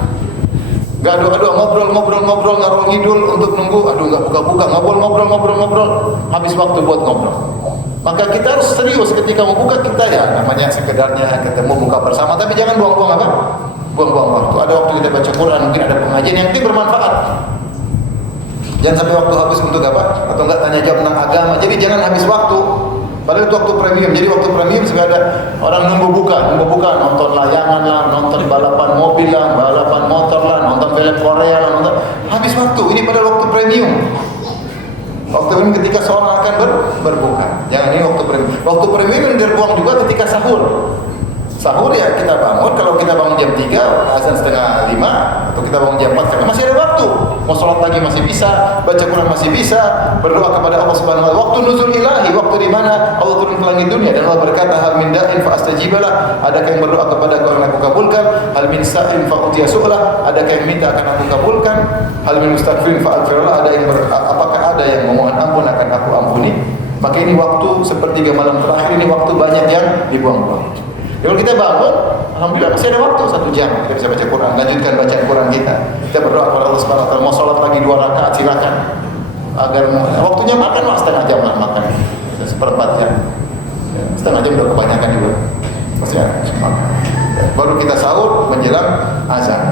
Gak doa-doa, ngobrol ngarol ngidul untuk nunggu, gak buka-buka, ngobrol, habis waktu buat ngobrol. Maka kita harus serius ketika mau buka, kita ya namanya sekedarnya ketemu buka bersama, tapi jangan buang-buang apa? Buang-buang waktu. Ada waktu kita baca Quran, mungkin ada pengajian yang penting bermanfaat. Jangan sampai waktu habis untuk apa? Atau enggak tanya jawab tentang agama. Jadi jangan habis waktu. Padahal itu waktu premium. Jadi waktu premium sudah ada orang nunggu buka, nonton layangan lah, nonton balapan mobil lah, balapan motor lah, nonton film Korea lah, nonton. Habis waktu. Ini pada waktu premium. Waktu premium ketika seorang akan berbuka. Jangan ini waktu premium. Waktu premium yang terbuang juga ketika sahur. Sahur ya kita bangun, kalau kita bangun jam 3, azan setengah 5, atau kita bangun jam 4, karena masih ada waktu. Mau sholat lagi masih bisa, baca Quran masih bisa, berdoa kepada Allah Subhanahu wa taala. Waktu nuzul ilahi, waktu di mana Allah turun ke langit dunia dan Allah berkata, hal min da'in fa astajibalah, adakah yang berdoa kepada aku akan aku kabulkan, hal min sa'in fa utiya su'lah, adakah yang minta akan aku kabulkan, hal min mustaghfirin fa aghfirlah, apakah ada yang memohon ampun akan aku ampuni. Maka ini waktu sepertiga malam terakhir, ini waktu banyak yang dibuang-buang. Kalau kita bangun, alhamdulillah masih ada waktu 1 jam kita bisa baca Quran, lanjutkan bacaan Quran kita. Kita berdoa kepada Allah Subhanahu wa taala, mau salat lagi 2 rakaat silakan. Agar waktunya makan setengah jam lah makan. 1/4 jam. Setengah jam udah kebanyakan juga. Masih ada makan. Baru kita sahur menjelang azan.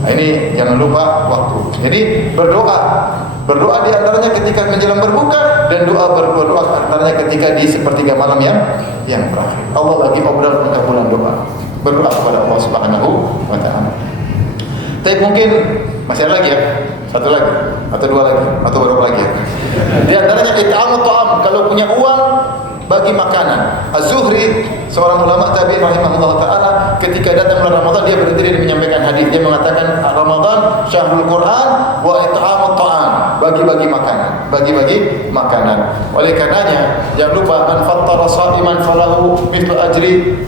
Nah, ini jangan lupa waktu. Jadi berdoa di antaranya ketika menjelang berbuka, dan berdoa antaranya ketika di sepertiga malam yang terakhir. Allah lagi obrol pengkabulan doa. Berdoa kepada Allah Subhanahu wa taala. Tapi mungkin masih ada lagi ya? 1 lagi atau 2 lagi atau berapa lagi ya? Di antaranya it'amut ta'am, kalau punya uang bagi makanan. Az-Zuhri, seorang ulama tabi'in rahimahullah taala, ketika datang bulan Ramadan dia berdiri dan menyampaikan hadis. Dia mengatakan Ramadan syahrul Quran wa it'amut ta'am, bagi-bagi makanan. Oleh karenanya jangan lupa, man fattara sha'iman falahu mithlu ajri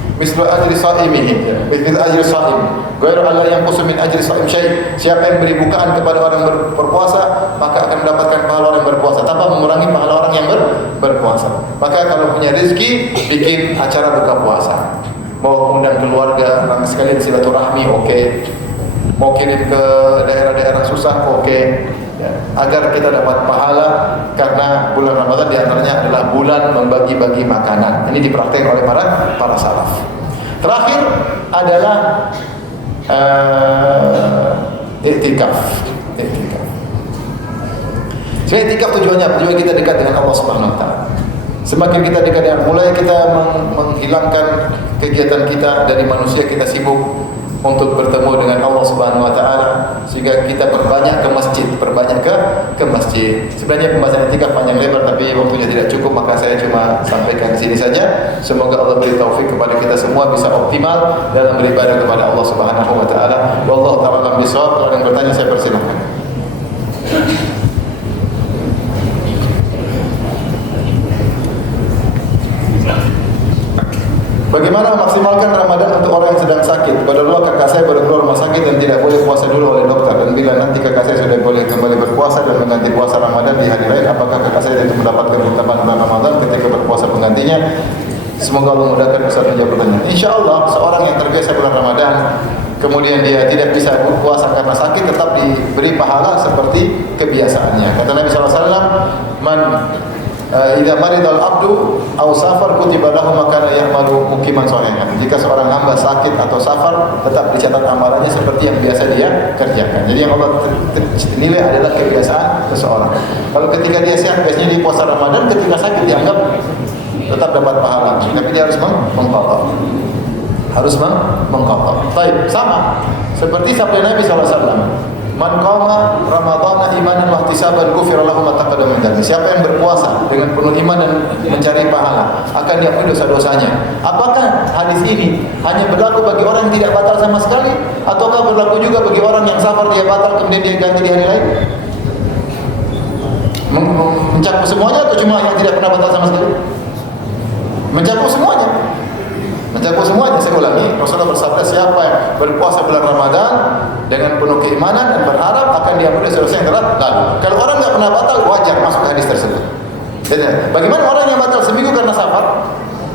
sha'imihi, mithlu ajri sha'im. Ghairu alla yanqusu min ajri sha'im syai'. Siapa yang beri bukaan kepada orang yang berpuasa, maka akan mendapatkan pahala orang yang berpuasa tanpa mengurangi pahala orang yang berpuasa. Maka kalau punya rezeki, bikin acara buka puasa. Mau undang keluarga, sekalian silaturahmi, oke. Mau kirim ke daerah-daerah susah, oke. Ya, agar kita dapat pahala, karena bulan Ramadan diantaranya adalah bulan membagi-bagi makanan. Ini dipraktikkan oleh para salaf. Terakhir adalah iktikaf. Sebenarnya iktikaf tujuannya kita dekat dengan Allah Subhanahu wa taala. Semakin kita dekat dengan, mulai kita menghilangkan kegiatan kita dari manusia, kita sibuk untuk bertemu dengan Allah Subhanahu wa taala, sehingga kita berbanyak ke masjid. Sebenarnya pembahasan iktikaf panjang lebar, tapi waktunya tidak cukup, maka saya cuma sampaikan di sini saja. Semoga Allah beri taufik kepada kita semua bisa optimal dalam beribadah kepada Allah Subhanahu wa taala. Wallahu ta'ala bishawab. Kalau ada yang bertanya, saya persilahkan. Bagaimana memaksimalkan Ramadan untuk orang yang sedang sakit? Pada dulu kakak saya baru keluar rumah sakit dan tidak boleh puasa dulu oleh dokter. Dan bila nanti kakak saya sudah boleh kembali berpuasa dan mengganti puasa Ramadan di hari lain, apakah kakak saya tentu mendapatkan keutamaan bulan Ramadan ketika berpuasa penggantinya? Semoga Allah mudahkan Ustaz menjawab pertanyaan. Insya Allah seorang yang terbiasa bulan Ramadan, kemudian dia tidak bisa berpuasa karena sakit, tetap diberi pahala seperti kebiasaannya. Kata Nabi SAW, idza maridal abdu aw safar kutiba lahu ma kana ya'malu muqiman shahihan. Jika seorang hamba sakit atau safar, tetap dicatat amalannya seperti yang biasa dia kerjakan. Jadi yang Allah nilai adalah kebiasaan seseorang. Kalau ketika dia sehat, biasanya di puasa Ramadan, ketika sakit dianggap tetap dapat pahala, tapi dia harus mengqadha. Baik, sama seperti sabda Nabi SAW. Man qama Ramadhana imanan wa ihtisaban ghufira lahu ma taqaddama min dhanbi. Siapa yang berpuasa dengan penuh iman dan mencari pahala, akan diampuni dosa-dosanya. Apakah hadis ini hanya berlaku bagi orang yang tidak batal sama sekali, ataukah berlaku juga bagi orang yang safar dia batal kemudian dia ganti di hari lain? Mencakup semuanya atau cuma yang tidak pernah batal sama sekali? Mencakup semuanya. Saya ulangi, Rasulullah bersabda, siapa yang berpuasa bulan Ramadan dengan penuh keimanan dan berharap akan diampuni dosa yang telah lalu. Kalau orang tidak pernah batal, wajar masuk hadis tersebut. Bagaimana orang yang batal seminggu karena safar,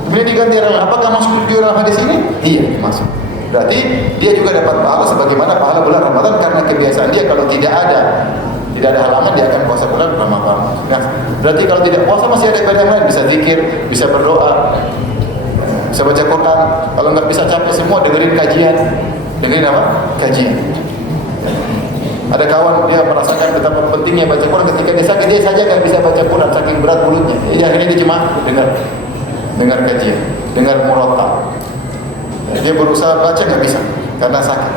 kemudian diganti dengan apakah masuk di dalam hadis ini? Iya, masuk. Berarti dia juga dapat pahala sebagaimana pahala bulan Ramadan, karena kebiasaan dia kalau tidak ada halangan dia akan puasa bulan Ramadan. Nah, berarti kalau tidak puasa masih ada ibadah yang lain, bisa zikir, bisa berdoa, bisa baca Quran. Kalau nggak bisa capek semua, dengerin kajian. Dengerin apa? Kajian. Ada kawan dia merasakan betapa pentingnya baca Quran, ketika dia sakit dia saja nggak bisa baca Quran saking berat mulutnya. Jadi akhirnya dia cuma dengar kajian, dengar murotal. Dia berusaha baca nggak bisa karena sakit.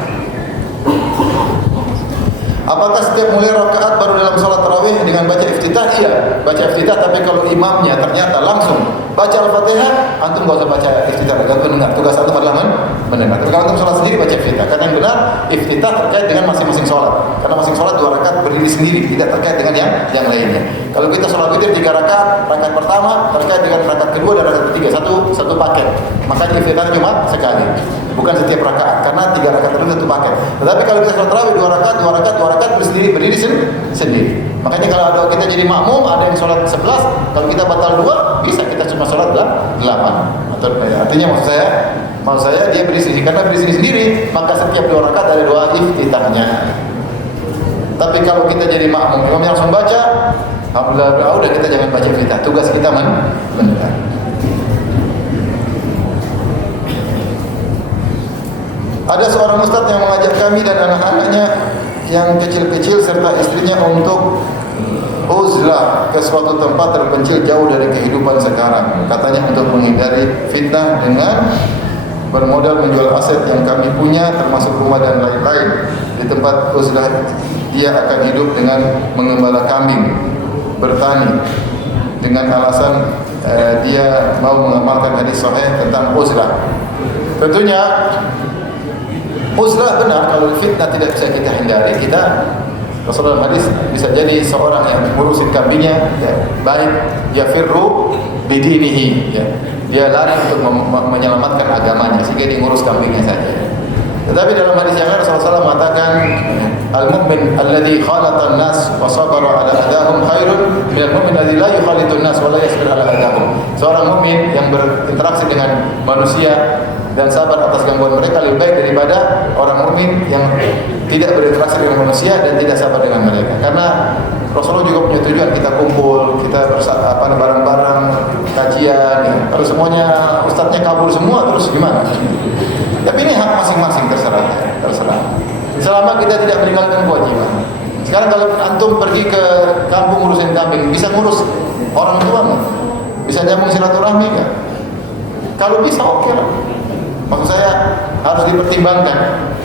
Apakah setiap mulai rakaat baru dalam salat tarawih dengan baca iftitah? Iya, baca iftitah, tapi kalau imamnya ternyata langsung baca Al-Fatihah, antum enggak usah baca iftitah, enggak mendengar. Tugas antum adalah mendengar. Tapi kalau antum salat sendiri baca iftitah. Karena yang benar iftitah terkait dengan masing-masing salat. Karena masing salat 2 rakaat berdiri sendiri, tidak terkait dengan yang lainnya. Kalau kita salat witir 3 rakaat, rakaat pertama terkait dengan rakaat kedua dan rakaat ketiga, satu paket. Makanya iftitah cuma sekali, bukan setiap rakaat. Karena 3 rakaat itu satu paket. Tetapi kalau kita salat tarawih 2 rakaat berdiri sendiri. Makanya kalau ada kita jadi makmum, ada yang sholat 11, kalau kita batal 2, bisa kita cuma sholat 8. Atau artinya maksud saya dia berdiri sendiri. Karena berdiri sendiri, maka setiap 2 rakaat ada 2 iftitahnya. Tapi kalau kita jadi makmum, imam langsung baca, alhamdulillah, udah kita jangan baca iftitah. Tugas kita mendengar. Ada seorang ustaz yang mengajak kami dan anak-anaknya yang kecil-kecil serta istrinya untuk uzlah ke suatu tempat terpencil jauh dari kehidupan sekarang. Katanya untuk menghindari fitnah dengan bermodal menjual aset yang kami punya termasuk rumah dan lain-lain. Di tempat uzlah dia akan hidup dengan mengembala kambing, bertani dengan alasan dia mau mengamalkan hadis sahih tentang uzlah. Tentunya uzlah benar, kalau fitnah tidak bisa kita hindari. Kita Rasulullah hadis bisa jadi seorang yang ngurusin kambingnya ya, baik dia firru bidinihi ya. Dia lari untuk menyelamatkan agamanya sehingga dia ngurus kambingnya saja. Tetapi dalam hadis yang lain Rasulullah mengatakan al-mu'min alladhi khalata an-nas wa sabara ala adahum khairun min al-mu'min alladhi la yukhalitu an-nas wa la yasbir ala adahum. Seorang mukmin yang berinteraksi dengan manusia dan sabar atas gangguan mereka lebih baik daripada orang mukmin yang tidak berinteraksi dengan manusia dan tidak sabar dengan mereka. Karena Rasulullah juga punya tujuan kita kumpul, kita bareng-bareng kajian. Ya. Kalau semuanya ustadznya kabur semua terus gimana? Tapi ini hak masing-masing, terserah. Selama kita tidak meninggalkan kewajiban. Sekarang kalau antum pergi ke kampung ngurusin kambing, bisa ngurus orang tua nggak? Bisa nyambung silaturahmi nggak? Kalau bisa oke lah. Maksud saya harus dipertimbangkan.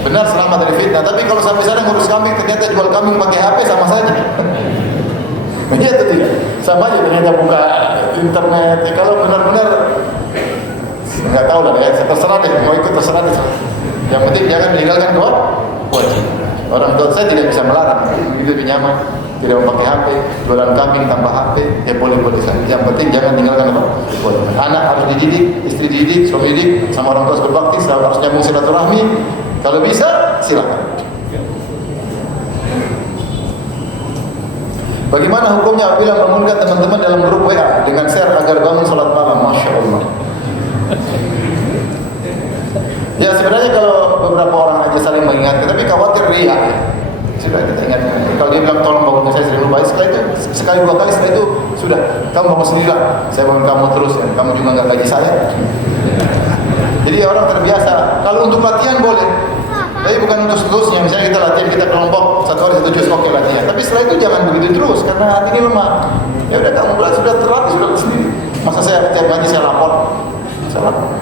Benar selamat dari fitnah. Tapi kalau sampai sana ngurus kambing ternyata jual kambing pakai HP sama saja. Iya atau tidak? Sama aja ternyata buka internet. Kalau benar-benar nggak tahu lah ya. Terserah deh. Mau ikut terserah deh. Yang penting jangan meninggalkan kewajiban. Orang tua saya tidak bisa melarang. Itu lebih nyaman. Tidak memakai HP, jualan kambing tanpa HP, ya boleh-boleh saja. Yang penting jangan tinggalkan kewajiban. Anak harus dididik, istri dididik, suami didik, sama orang tua harus berbakti, harus nyambung silaturahmi. Kalau bisa, silakan. Bagaimana hukumnya apabila mengunggah teman-teman dalam grup WA dengan share agar bangun salat malam? Masya Allah. Ya sebenarnya kalau beberapa orang aja saling mengingatkan, tapi khawatir riak. Sudah kita ingatkan. Kalau dia bilang tolong bangun saya sering lupa, setelah itu sekali 2 kali, setelah itu sudah kamu bangun sendirilah. Saya bangun kamu terus ya. Kamu juga nggak gaji saya. Jadi orang terbiasa. Kalau untuk latihan boleh, tapi bukan untuk seterusnya. Misalnya kita latihan, kita kelompok 1 hari 1 juz, oke latihan. Tapi setelah itu jangan begitu terus, karena hati ini lemah. Ya udah kamu belajar sudah terlatih sudah sendiri. Masa saya tiap ngaji saya lapor?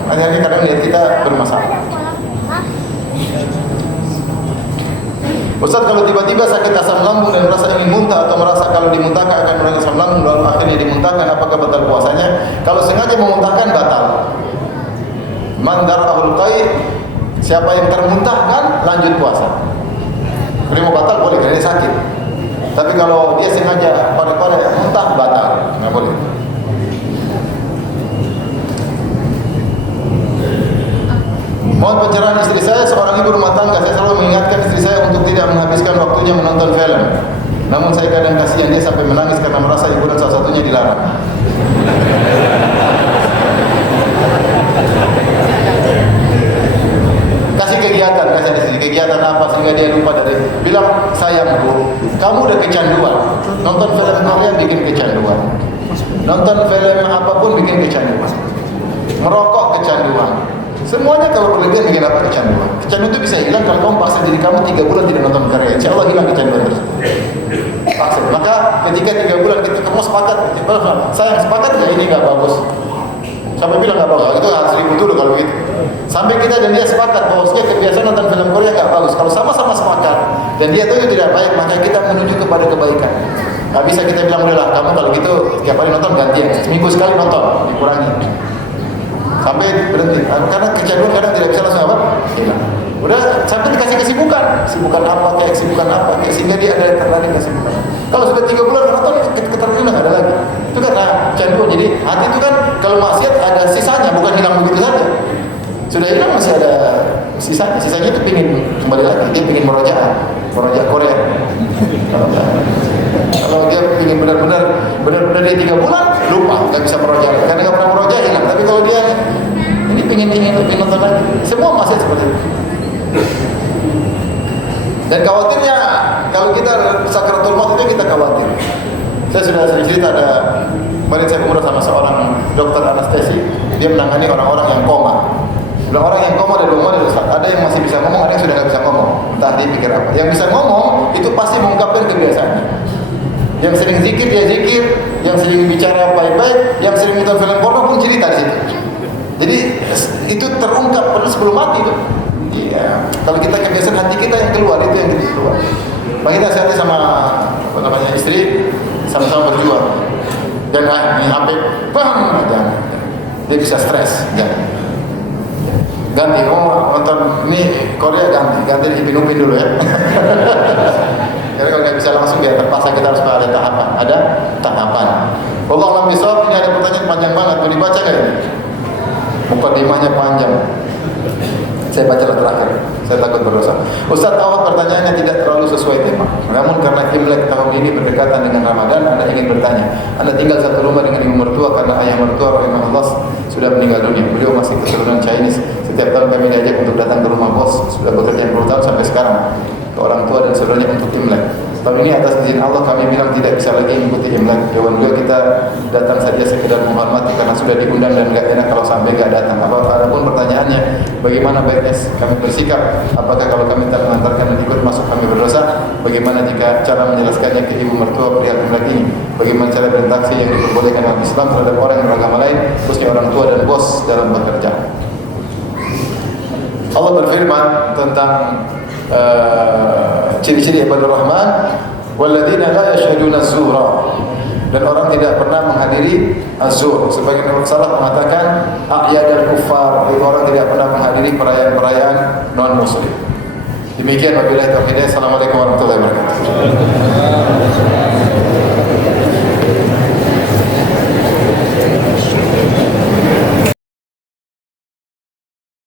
Nanti kadang lihat kita bermasalah. Ustaz, kalau tiba-tiba sakit asam lambung dan merasa ingin muntah atau merasa kalau dimuntahkan akan menurunkan asam lambung lalu akhirnya dimuntahkan, apakah batal puasanya? Kalau sengaja memuntahkan batal. Man darahul qaid, siapa yang termuntahkan lanjut puasa. Kalau mau batal boleh karena dia sakit. Tapi kalau dia sengaja pada muntah batal, nggak boleh. Mohon pencerahan istri saya, seorang ibu rumah tangga. Saya selalu mengingatkan istri saya untuk tidak menghabiskan waktunya menonton film. Namun saya kadang kasihan dia sampai menangis karena merasa hiburan salah satunya dilarang. Kasih kegiatan apa sehingga dia lupa dari. Bilang, sayang bu, kamu udah kecanduan. Nonton film Korea bikin kecanduan. Nonton film apapun bikin kecanduan. Merokok kecanduan. Semuanya kalau berlebihan bikin apa? Kecanduan. Kecanduan itu bisa hilang kalau kamu paksa diri kamu 3 bulan tidak nonton Korea. Insya Allah hilang kecanduan tersebut. Paksa. Maka ketika 3 bulan kita kamu sepakat, sayang sepakat ya ini nggak bagus. Sampai bilang nggak bagus. Itu harus ribut dulu kalau gitu. Sampai kita dan dia sepakat bahwa kebiasaan nonton film Korea nggak bagus. Kalau sama-sama sepakat dan dia tahu itu tidak baik, maka kita menuju kepada kebaikan. Nggak bisa kita bilang udahlah kamu kalau gitu tiap hari nonton gantian, seminggu sekali nonton, dikurangi sampai berhenti. Karena kecanduan kadang tidak bisa langsung apa? Hilang. Udah sampai dikasih kesibukan apa kayak sehingga dia ada tertarik kesibukan. Kalau sudah 3 bulan nonton keterlaluan nggak ada lagi. Itu karena kecanduan. Jadi hati itu kan kalau maksiat ada sisanya, bukan hilang begitu saja. Sudah hilang masih ada sisanya. Sisanya itu pingin kembali lagi. Dia pingin merojak Korea. Kalau dia pingin benar-benar dia 3 bulan lupa, nggak bisa merojak. Karena nggak pernah merojak hilang. Tapi kalau dia ini pingin nonton lagi, semua masih seperti itu. Dan khawatirnya kalau kita sakratul maut itu kita khawatir. Saya sudah sering cerita, ada kemarin saya umrah sama seorang dokter anestesi, dia menangani orang-orang yang koma. Orang yang koma ada 2 model, Ustaz. Ada yang masih bisa ngomong, ada yang sudah nggak bisa ngomong. Entah dia pikir apa. Yang bisa ngomong itu pasti mengungkapkan kebiasaannya. Yang sering zikir dia zikir, yang sering bicara baik-baik, yang sering nonton film porno pun cerita di situ. Jadi itu terungkap perlu sebelum mati tuh. Iya. Kalau kita kebiasaan hati kita yang keluar, itu yang kita keluar. Bagi kita hati sama istri sama-sama berjuang. Dan ini HP, bang, dia bisa stres. Ganti, nonton ini Korea ganti di Upin dulu ya. Jadi kalau nggak bisa langsung ya terpaksa kita harus ada tahapan. Allah alam bisawab. Ini ada pertanyaan panjang banget, mau dibaca nggak ini? Mukadimahnya panjang. Saya baca terakhir, saya takut berdosa. Ustaz, awal pertanyaannya tidak terlalu sesuai tema. Namun karena Imlek tahun ini berdekatan dengan Ramadan, Anda ingin bertanya. Anda tinggal satu rumah dengan ibu mertua karena ayah mertua rahimahullah sudah meninggal dunia. Beliau masih keturunan Chinese. Setiap tahun kami diajak untuk datang ke rumah bos. Sudah bekerja 10 tahun sampai sekarang. Ke orang tua dan saudaranya untuk Imlek. Tahun ini atas izin Allah kami bilang tidak bisa lagi mengikuti Imlek. Jawaban beliau kita datang saja sekedar menghormati karena sudah diundang dan nggak enak kalau sampai nggak datang. Adapun pertanyaannya, bagaimana baiknya kami bersikap? Apakah kalau kami tak mengantarkan dan ikut masuk kami berdosa? Bagaimana jika cara menjelaskannya ke ibu mertua perihal Imlek ini? Bagaimana cara berinteraksi yang diperbolehkan dalam Islam terhadap orang yang beragama lain, khususnya orang tua dan bos dalam bekerja? Allah berfirman tentang ciri-ciri ibadur rahman, walladzina la yashhaduna az-zura, dan orang tidak pernah menghadiri az-zur. Sebagian ulama salaf mengatakan a'yadul kuffar, itu orang tidak pernah menghadiri perayaan-perayaan non muslim. Demikian wabillahi taufiq. Assalamualaikum warahmatullahi wabarakatuh.